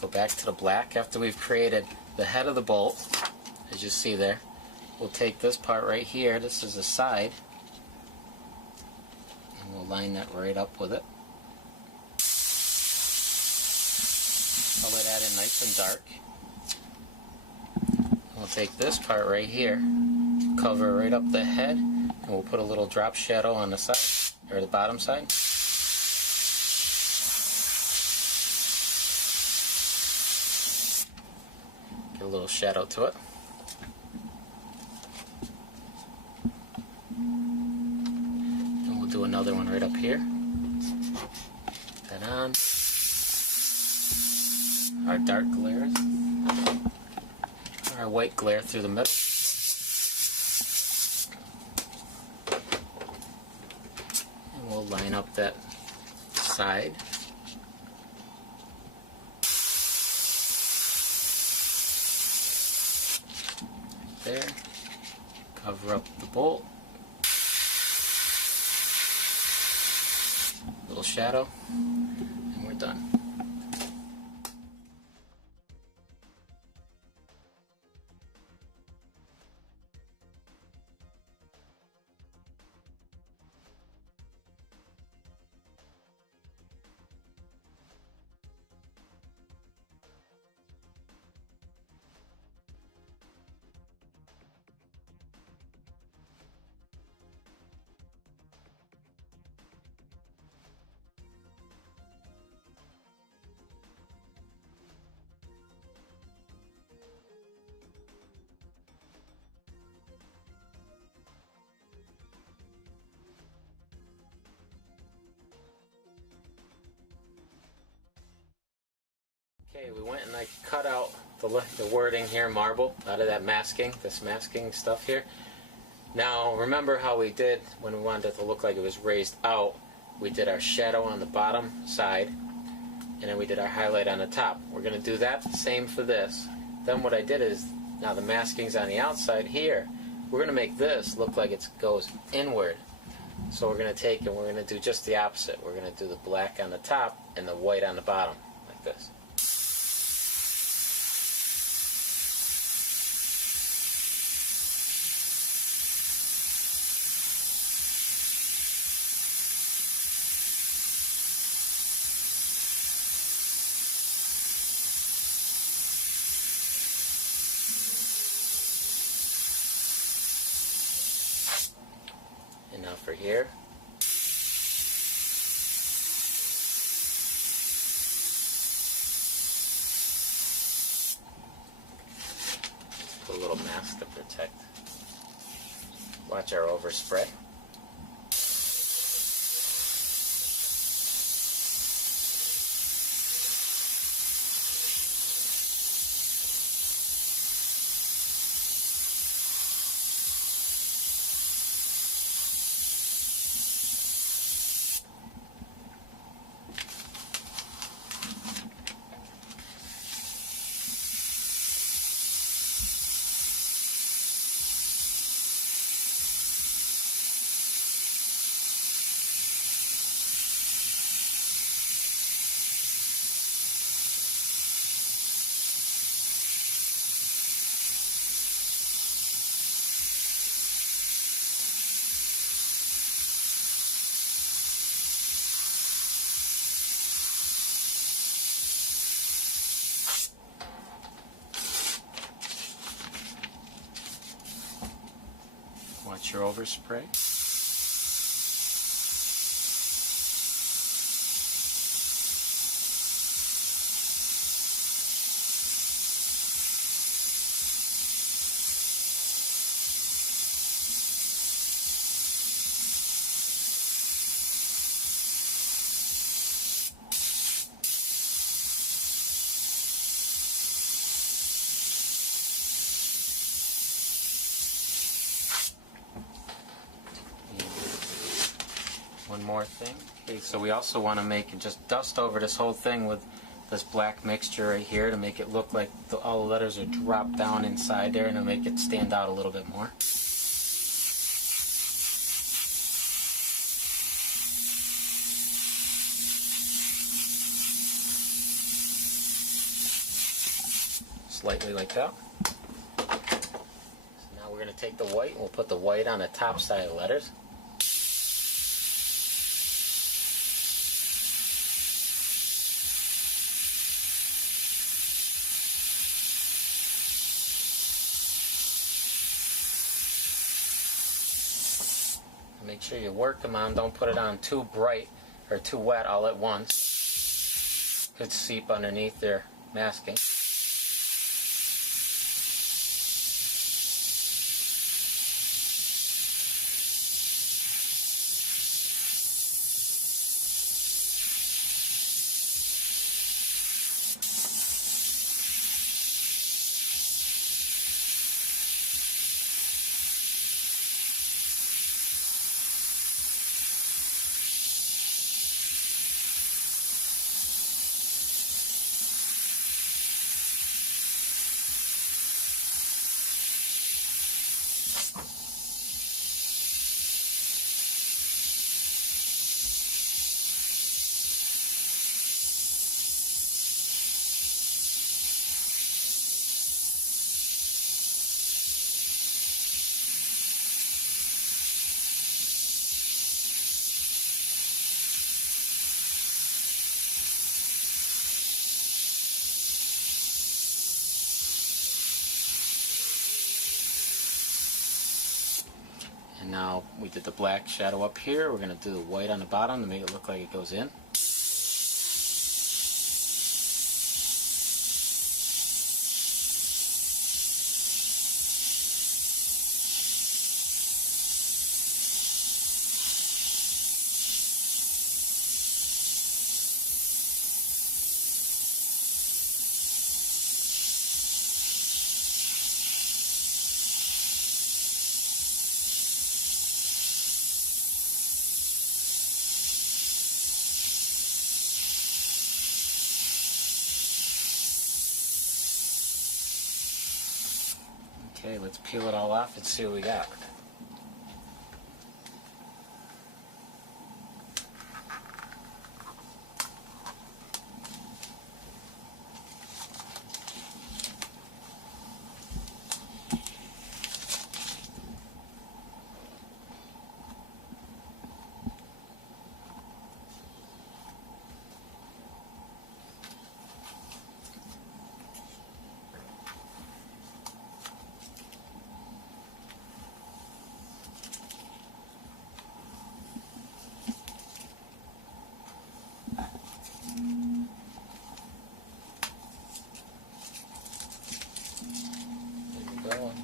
Go back to the black. After we've created the head of the bolt, as you see there, we'll take this part right here, this is the side, and we'll line that right up with it. Color that in nice and dark. And we'll take this part right here, cover right up the head, and we'll put a little drop shadow on the side, or the bottom side. A little shadow to it. And we'll do another one right up here. Put that on. Our dark glares. Our white glare through the middle. And we'll line up that side. there. Cover up the bolt. Little shadow, and we're done. Okay, we went and I cut out the wording here, marble, out of that masking, this masking stuff here. Now, remember how we did when we wanted it to look like it was raised out, we did our shadow on the bottom side, and then we did our highlight on the top. We're going to do that same for this. Then what I did is, now the masking's on the outside here, we're going to make this look like it goes inward. So we're going to take and we're going to do just the opposite. We're going to do the black on the top and the white on the bottom, like this. And now for here, put a little mask to protect. Watch our overspray. Watch your overspray. One more thing. Okay, so we also want to make and just dust over this whole thing with this black mixture right here to make it look like all the letters are dropped down inside there, and to make it stand out a little bit more. Slightly like that. So now we're going to take the white and we'll put the white on the top side of the letters. Make sure you work them on, don't put it on too bright or too wet all at once. Could seep underneath their masking. now we did the black shadow up here. We're going to do the white on the bottom to make it look like it goes in. Okay, let's peel it all off and see what we got.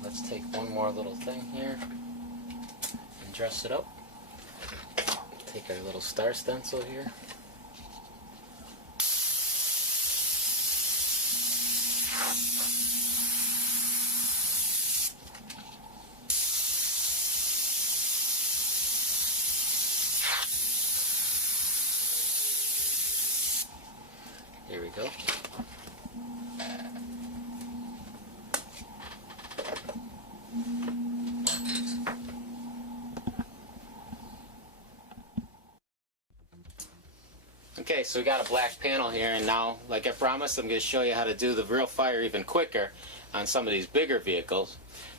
Let's take one more little thing here and dress it up. Take our little star stencil here. Here we go. Okay, so we got a black panel here, and now, like I promised, I'm going to show you how to do the real fire even quicker on some of these bigger vehicles.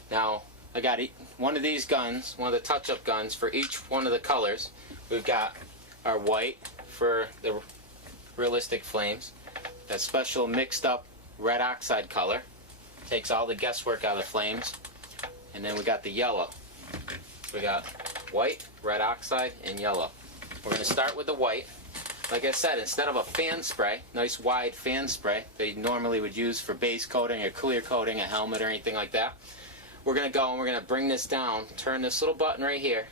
Now, I got one of these guns, one of the touch-up guns for each one of the colors. We've got our white for the realistic flames, that special mixed up red oxide color, takes all the guesswork out of the flames, and then we got the yellow. So we got white, red oxide, and yellow. We're going to start with the white. Like I said, instead of a fan spray, nice wide fan spray that you normally would use for base coating or clear coating a helmet or anything like that, we're going to go and we're going to bring this down, turn this little button right here,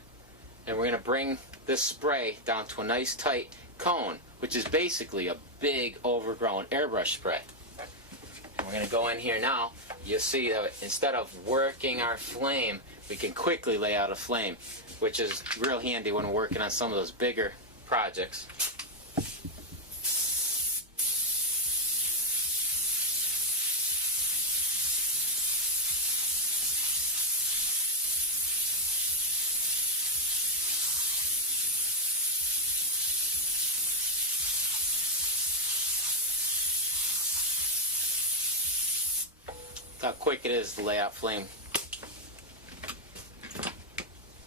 and we're going to bring this spray down to a nice tight cone, which is basically a big overgrown airbrush spray. And we're going to go in here now. You'll see that instead of working our flame, we can quickly lay out a flame, which is real handy when we're working on some of those bigger projects. How quick it is to lay out flame.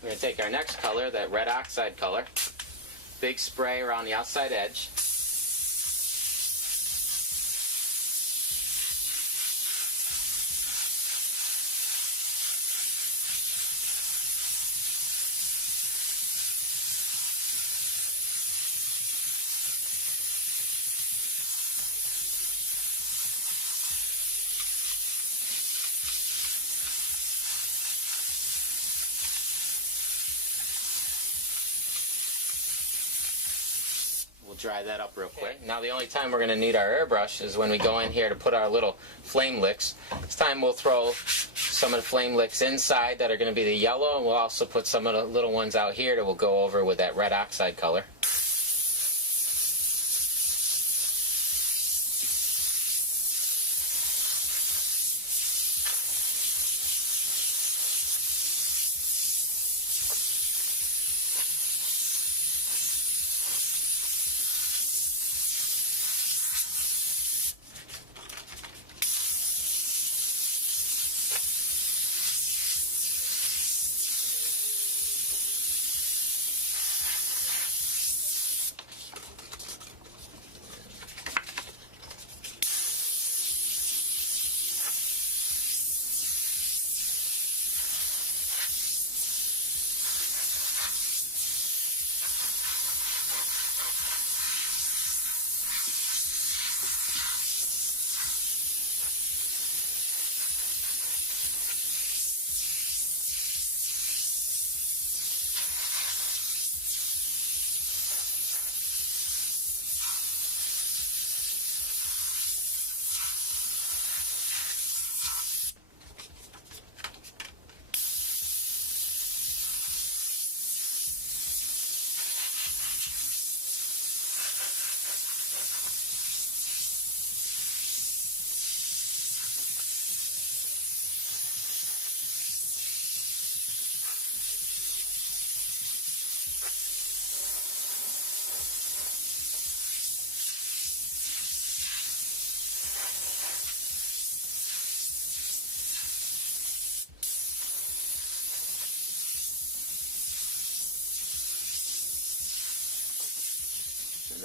We're going to take our next color, that red oxide color, big spray around the outside edge. We'll dry that up real quick. Now the only time we're going to need our airbrush is when we go in here to put our little flame licks. This time we'll throw some of the flame licks inside that are going to be the yellow, and we'll also put some of the little ones out here that we'll go over with that red oxide color.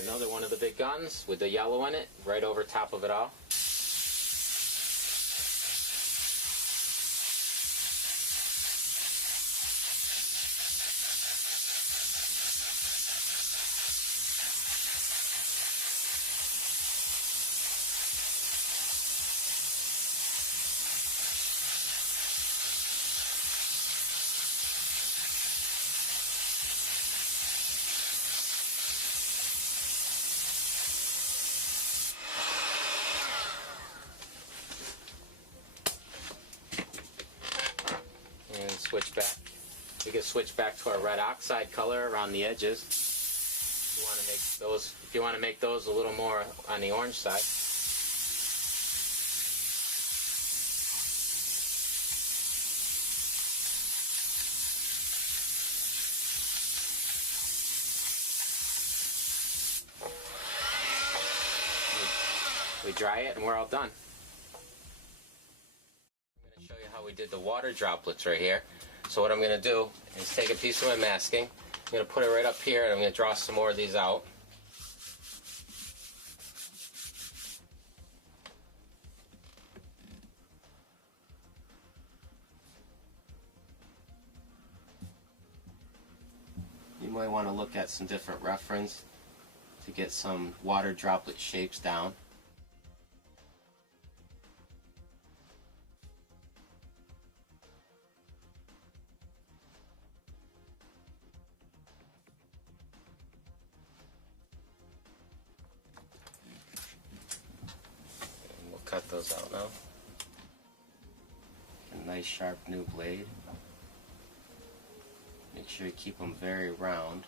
another one of the big guns with the yellow in it, right over top of it all. And switch back. We can switch back to our red oxide color around the edges. If you want to make those a little more on the orange side. We dry it and we're all done. I'm going to show you how we did the water droplets right here. So what I'm going to do is take a piece of my masking, I'm going to put it right up here, and I'm going to draw some more of these out. You might want to look at some different reference to get some water droplet shapes down. And we'll cut those out now. A nice sharp new blade. Make sure you keep them very round.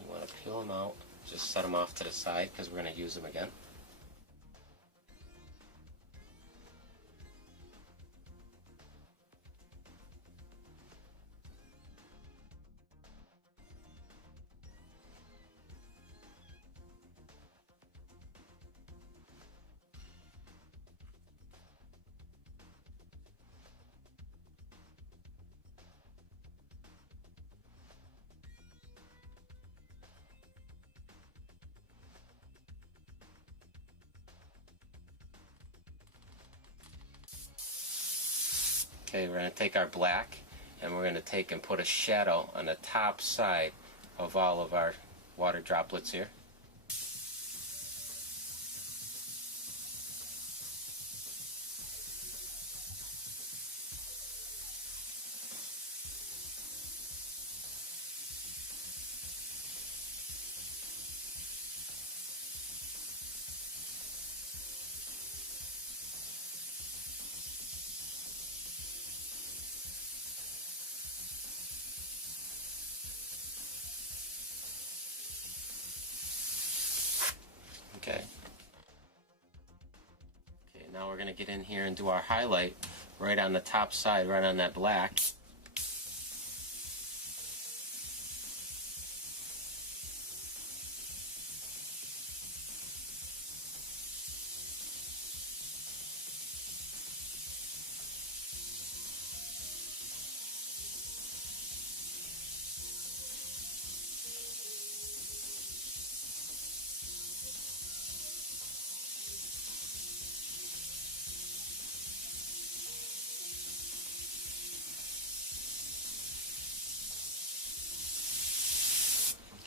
You want to peel them out, just set them off to the side because we're going to use them again. Okay, we're going to take our black and we're going to take and put a shadow on the top side of all of our water droplets here. Okay. Okay, now we're going to get in here and do our highlight right on the top side, right on that black.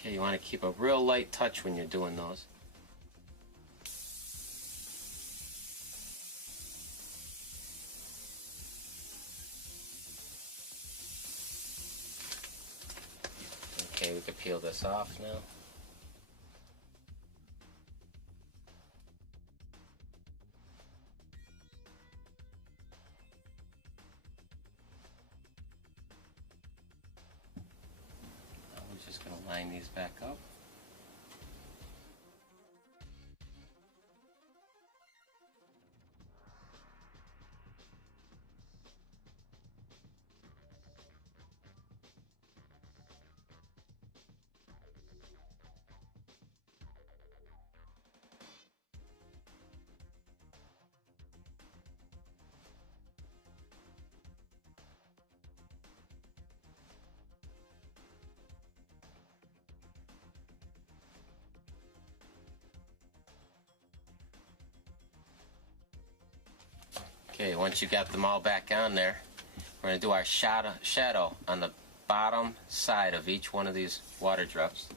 Okay, you want to keep a real light touch when you're doing those. Okay, we can peel this off now. I'm just going to line these back up. Okay, once you got them all back on there, we're going to do our shadow on the bottom side of each one of these water drops.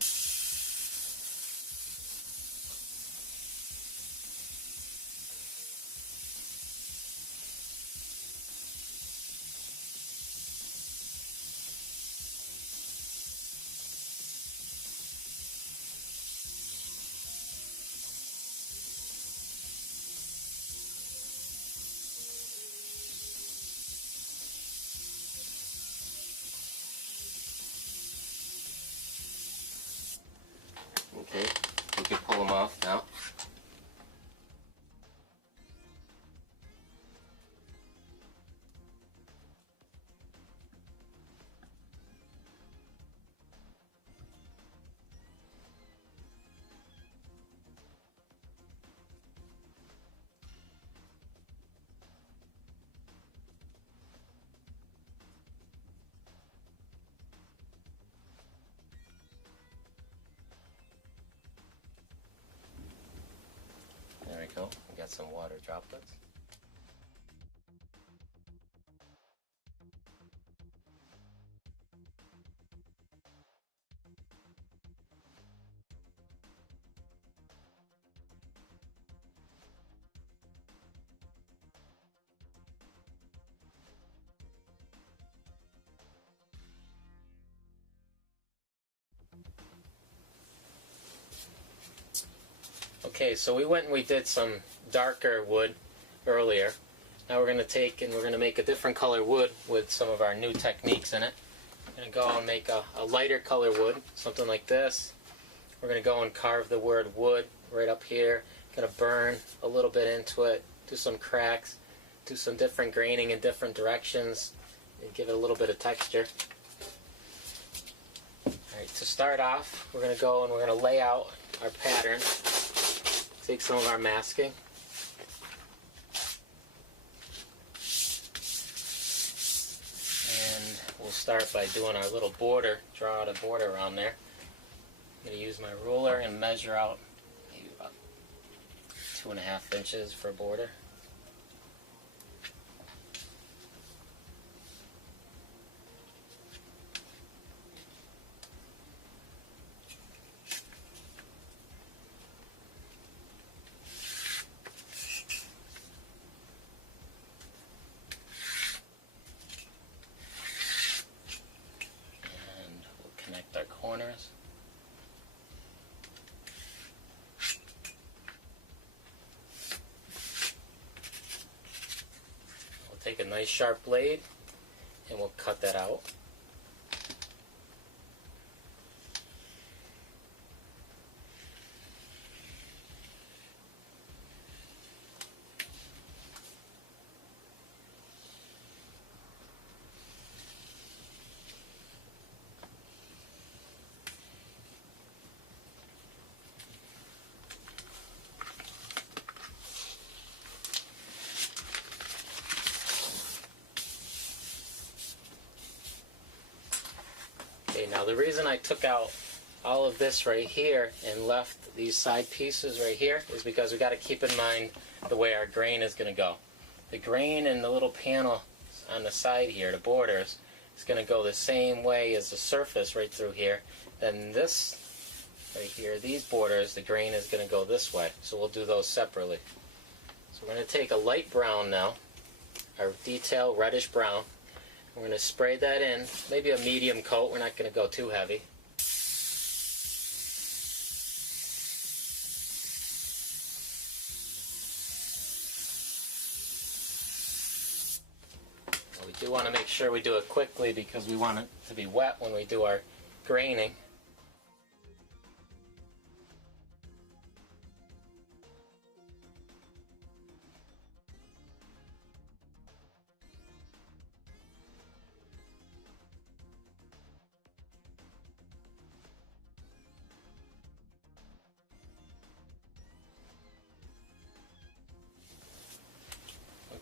Okay, we can pull them off now. There we go. We got some water droplets. Okay, so we went and we did some darker wood earlier. Now we're going to take and we're going to make a different color wood with some of our new techniques in it. We're going to go and make a lighter color wood, something like this. We're going to go and carve the word wood right up here. Going to burn a little bit into it, do some cracks, do some different graining in different directions, and give it a little bit of texture. Alright, to start off, we're going to go and we're going to lay out our pattern. Take some of our masking. And we'll start by doing our little border, draw out a border around there. I'm going to use my ruler and measure out maybe about 2.5 inches for a border. Connect our corners. We'll take a nice sharp blade and we'll cut that out. Okay, now the reason I took out all of this right here and left these side pieces right here is because we got to keep in mind the way our grain is going to go. The grain in the little panel on the side here, the borders, is going to go the same way as the surface right through here. Then this right here, these borders, the grain is going to go this way. So we'll do those separately. So we're going to take a light brown now, our detail reddish brown. We're going to spray that in, maybe a medium coat. We're not going to go too heavy. Well, we do want to make sure we do it quickly because we want it to be wet when we do our graining.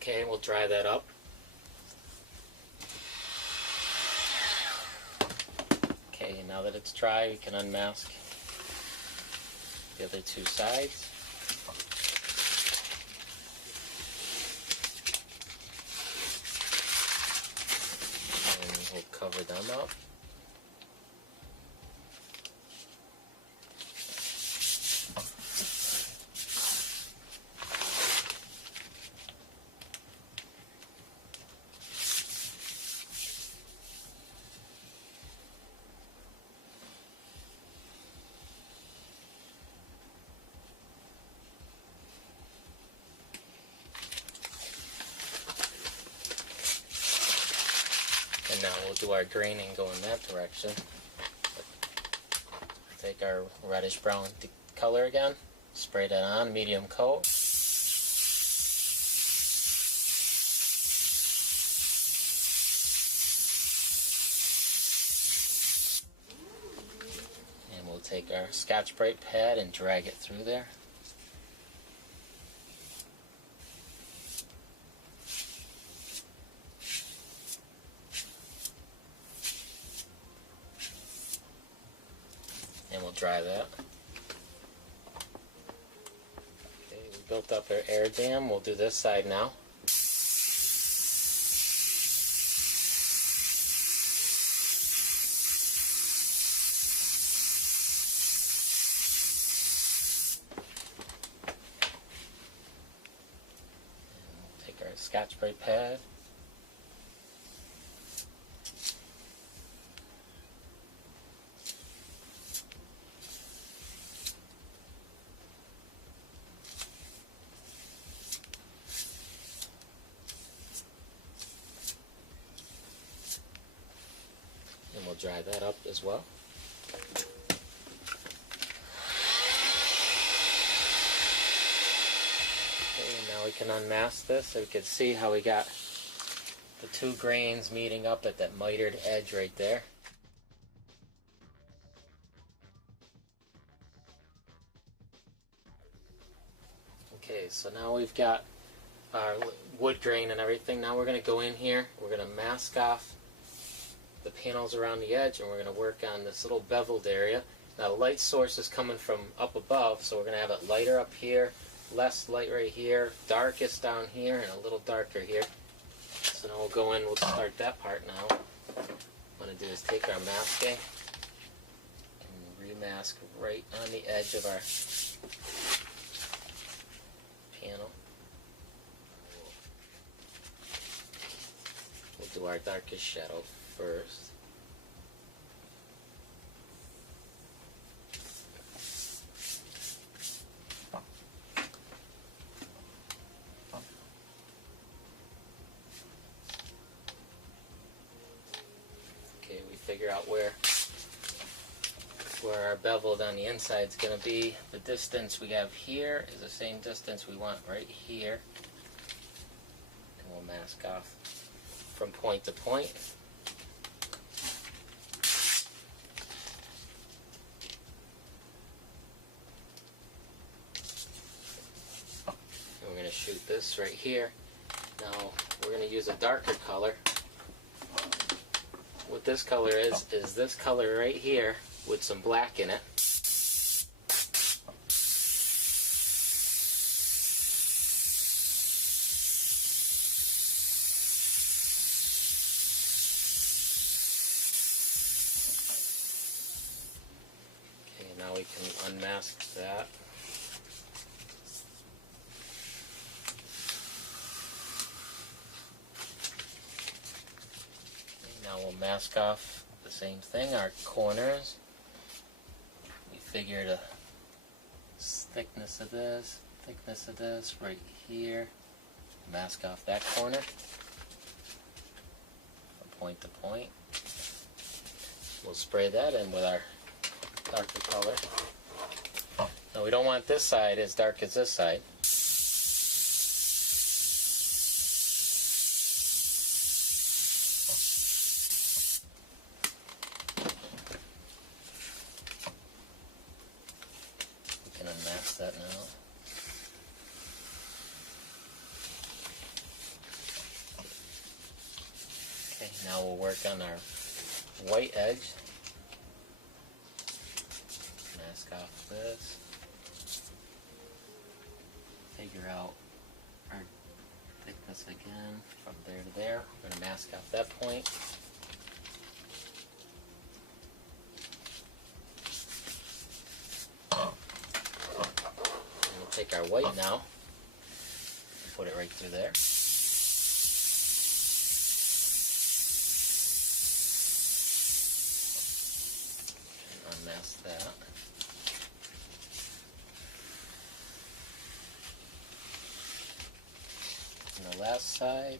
Okay, we'll dry that up. Okay, now that it's dry, we can unmask the other two sides. we'll cover them up. And now we'll do our graining going that direction. Take our reddish brown color again, spray that on, medium coat. And we'll take our Scotch-Brite pad and drag it through there. And we'll dry that. Okay, we built up our air dam. We'll do this side now. And we'll take our Scotch-Brite pad. And we'll dry that up as well. Okay, now we can unmask this so we can see how we got the two grains meeting up at that mitered edge right there. Okay, so now we've got our wood grain and everything. Now we're going to go in here, we're going to mask off the panels around the edge, and we're going to work on this little beveled area. Now the light source is coming from up above, so we're going to have it lighter up here, less light right here, darkest down here, and a little darker here. So now we'll go in, we'll start that part now. What I'm going to do is take our masking and remask right on the edge of our panel. We'll do our darkest shadow first. Okay, we figure out where our beveled on the inside is going to be. The distance we have here is the same distance we want right here. And we'll mask off from point to point. And we're going to shoot this right here. Now we're going to use a darker color. What this color is this color right here with some black in it. Okay, now we can unmask that. Okay, now we'll mask off the same thing, our corners. We figure the thickness of this right here. Mask off that corner from point to point. We'll spray that in with our darker color. Now we don't want this side as dark as this side. We can unmask that now. Okay, now we'll work on our white edge. Mask off this. Figure out our thickness again from there to there. We're going to mask off that point. take our white now, put it right through there. Unmask that. And the last side.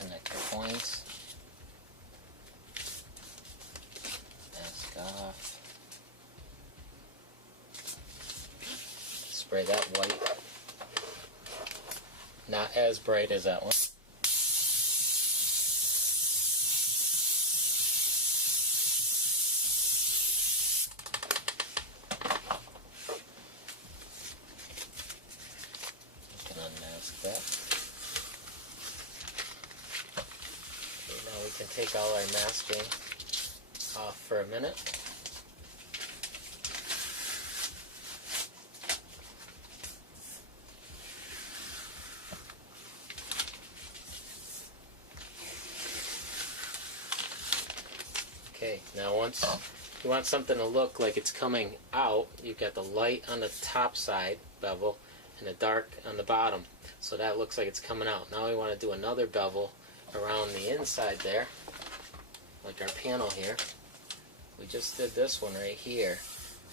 Connect the points. Mask off. Spray that white. Not as bright as that one. Unmask that. Okay, now we can take all our masking off for a minute. Okay, now once you want something to look like it's coming out, you've got the light on the top side bevel and the dark on the bottom. So that looks like it's coming out. Now we want to do another bevel around the inside there, like our panel here. We just did this one right here,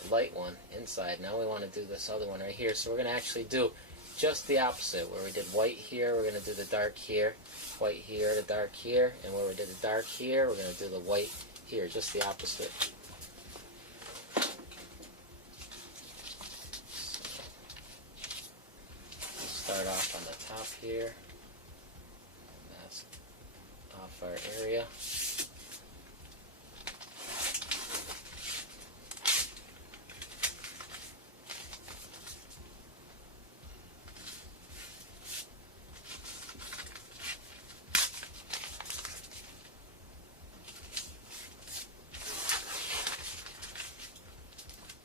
the light one inside. Now we want to do this other one right here. So we're going to actually do just the opposite. Where we did white here, we're going to do the dark here, white here, the dark here, and where we did the dark here, we're going to do the white here, just the opposite. Start off on the top here, mask off our area.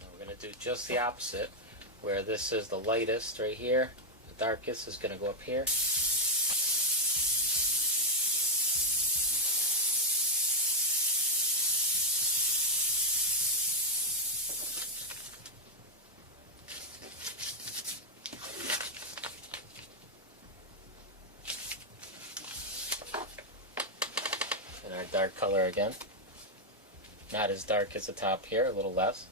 Now we're going to do just the opposite, where this is the lightest right here. Darkest is going to go up here. And our dark color again. Not as dark as the top here, a little less.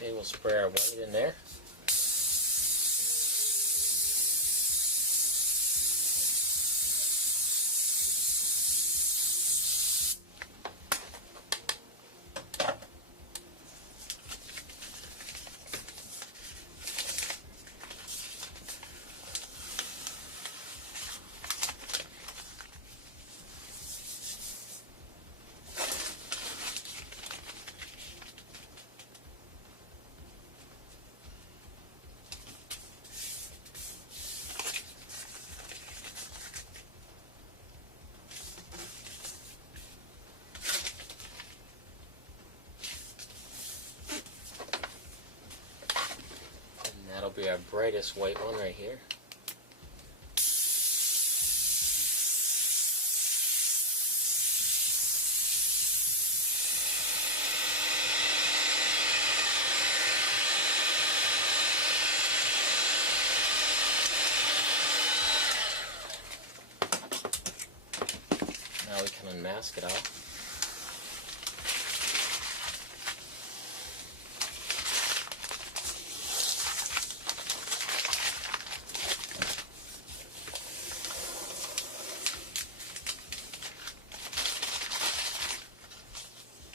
Okay, we'll spray our white in there. That'll be our brightest white one right here. Now we can unmask it all.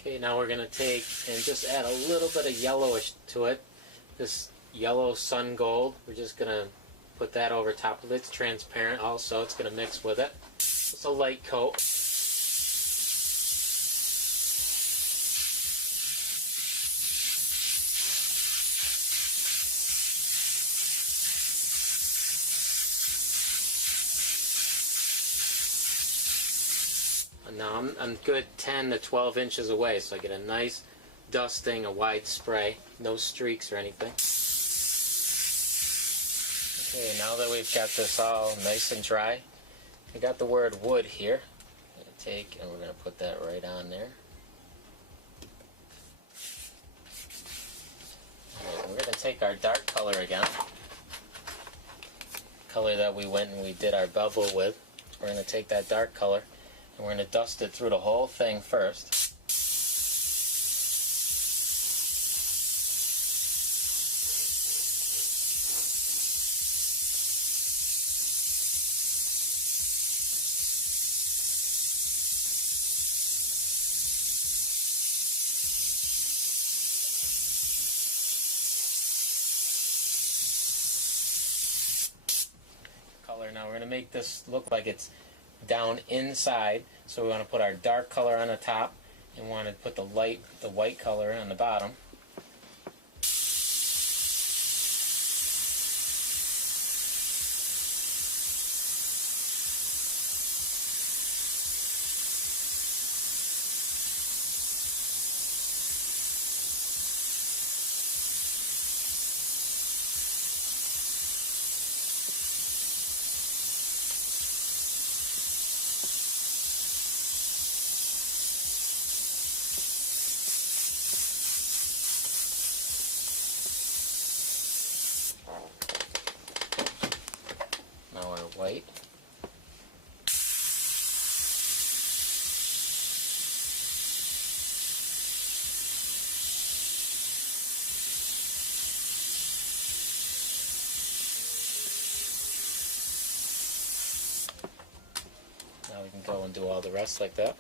Okay, now we're going to take and just add a little bit of yellowish to it. This yellow sun gold. We're just going to put that over top of it. It's transparent also. It's going to mix with it. It's a light coat. Now I'm good 10 to 12 inches away, so I get a nice dusting, a wide spray, no streaks or anything. Okay, now that we've got this all nice and dry, we got the word wood here. I'm going to take and we're going to put that right on there. And we're going to take our dark color again, color that we went and we did our bevel with. We're going to take that dark color and we're going to dust it through the whole thing first. Color. Now we're going to make this look like it's down inside, so we want to put our dark color on the top and want to put the white color on the bottom. Now our white. Now we can go and do all the rest like that.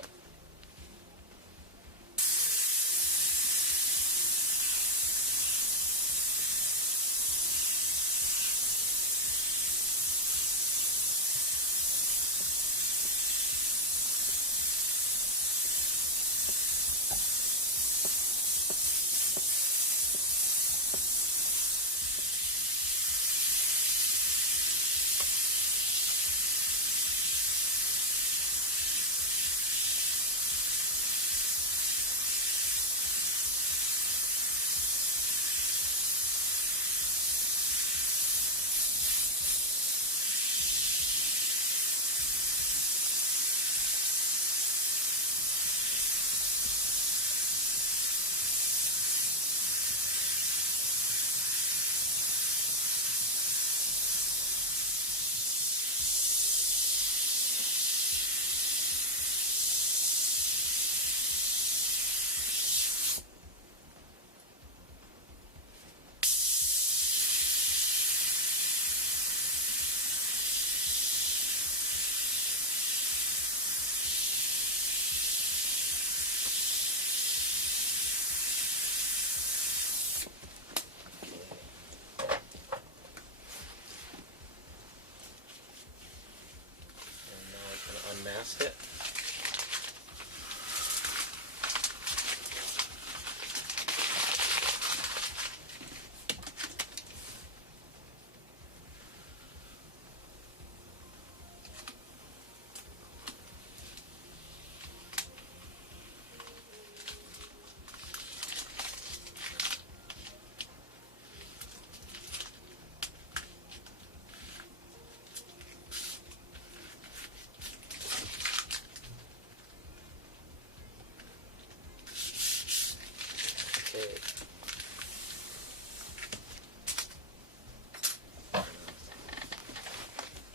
Unmask it.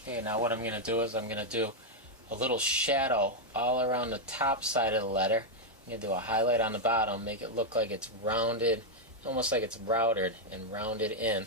Okay, now what I'm going to do is I'm going to do a little shadow all around the top side of the letter. I'm going to do a highlight on the bottom, make it look like it's rounded, almost like it's routed and rounded in.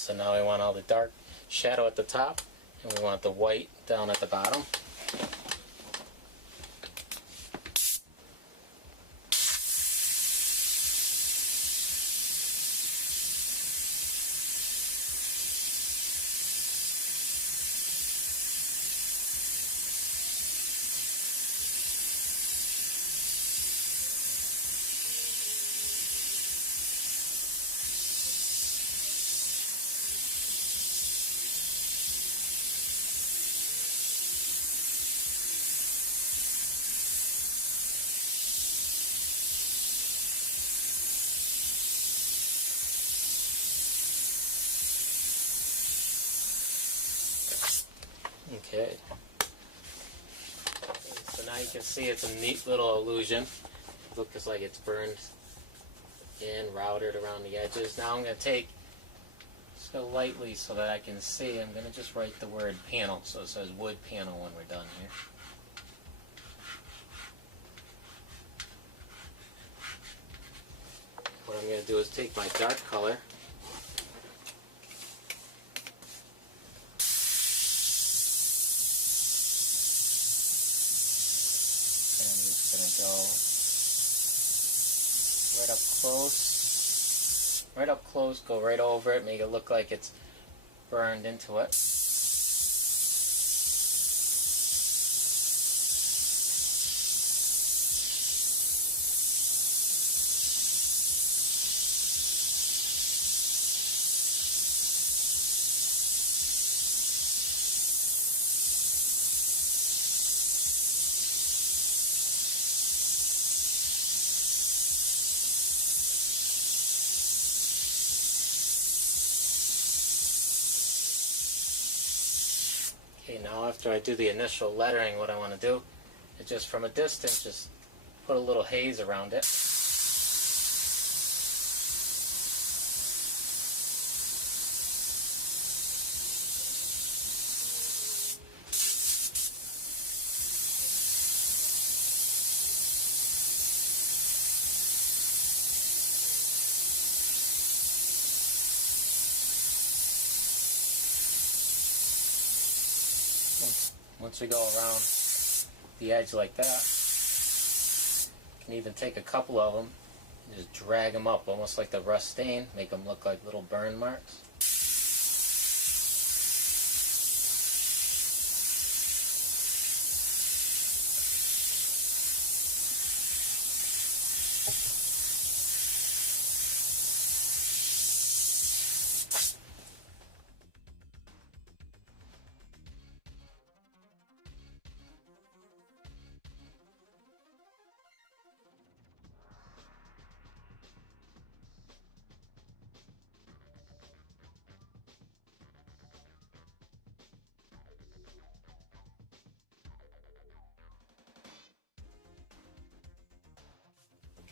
so now we want all the dark shadow at the top, and we want the white down at the bottom. Okay. So now you can see it's a neat little illusion. It looks like it's burned in, routed around the edges. Now I'm going to take, just go lightly so that I can see. I'm going to just write the word panel. So it says wood panel when we're done here. What I'm going to do is take my dark color. Go right up close, go right over it, make it look like it's burned into it. Okay, now after I do the initial lettering, what I want to do is just from a distance, just put a little haze around it. Once we go around the edge like that, you can even take a couple of them and just drag them up almost like the rust stain, make them look like little burn marks.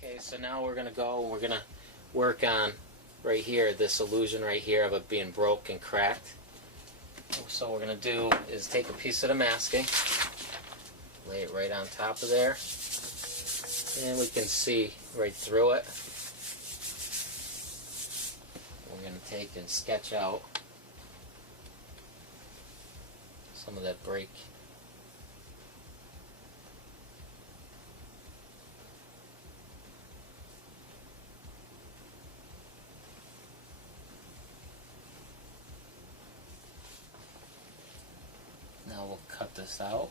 Okay, so now we're going to work on right here, this illusion right here of it being broke and cracked. So what we're going to do is take a piece of the masking, lay it right on top of there, and we can see right through it. We're going to take and sketch out some of that break. Now we'll cut this out.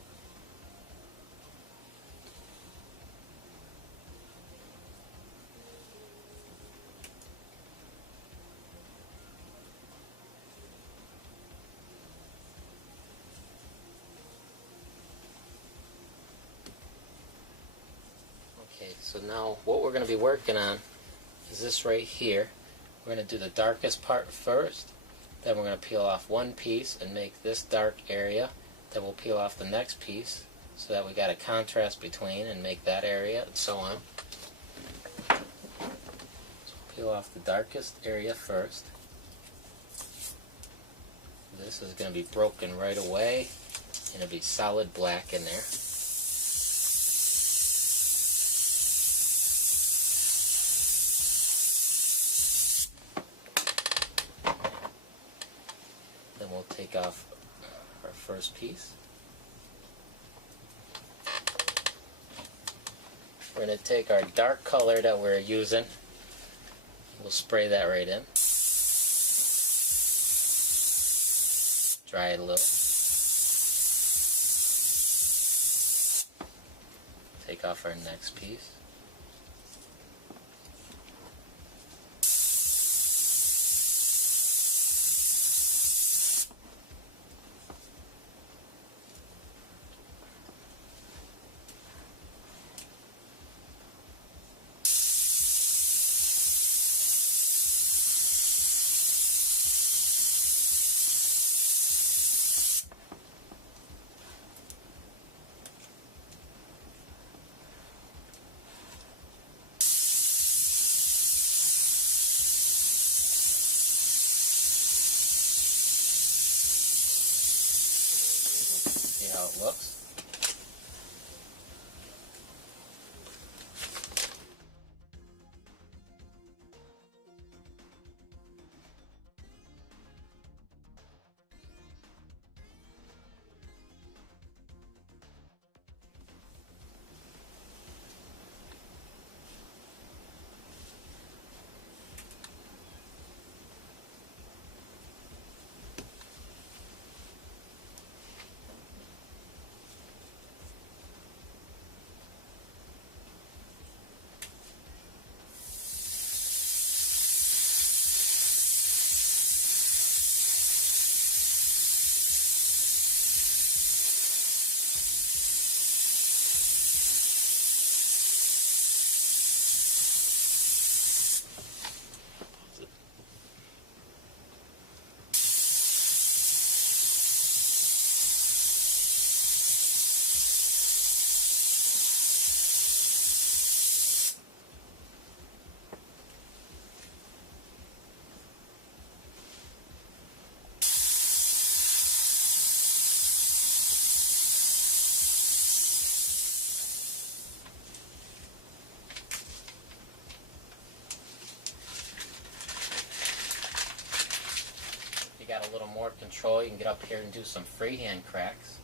Okay, so now what we're going to be working on is this right here. We're going to do the darkest part first, then we're going to peel off one piece and make this dark area. Then we'll peel off the next piece so that we got a contrast between and make that area, and so on. So peel off the darkest area first. This is going to be broken right away, and it'll be solid black in there. first piece. We're going to take our dark color that we're using. We'll spray that right in. Dry it a little. Take off our next piece. See how it looks. If you got a little more control, you can get up here and do some freehand cracks.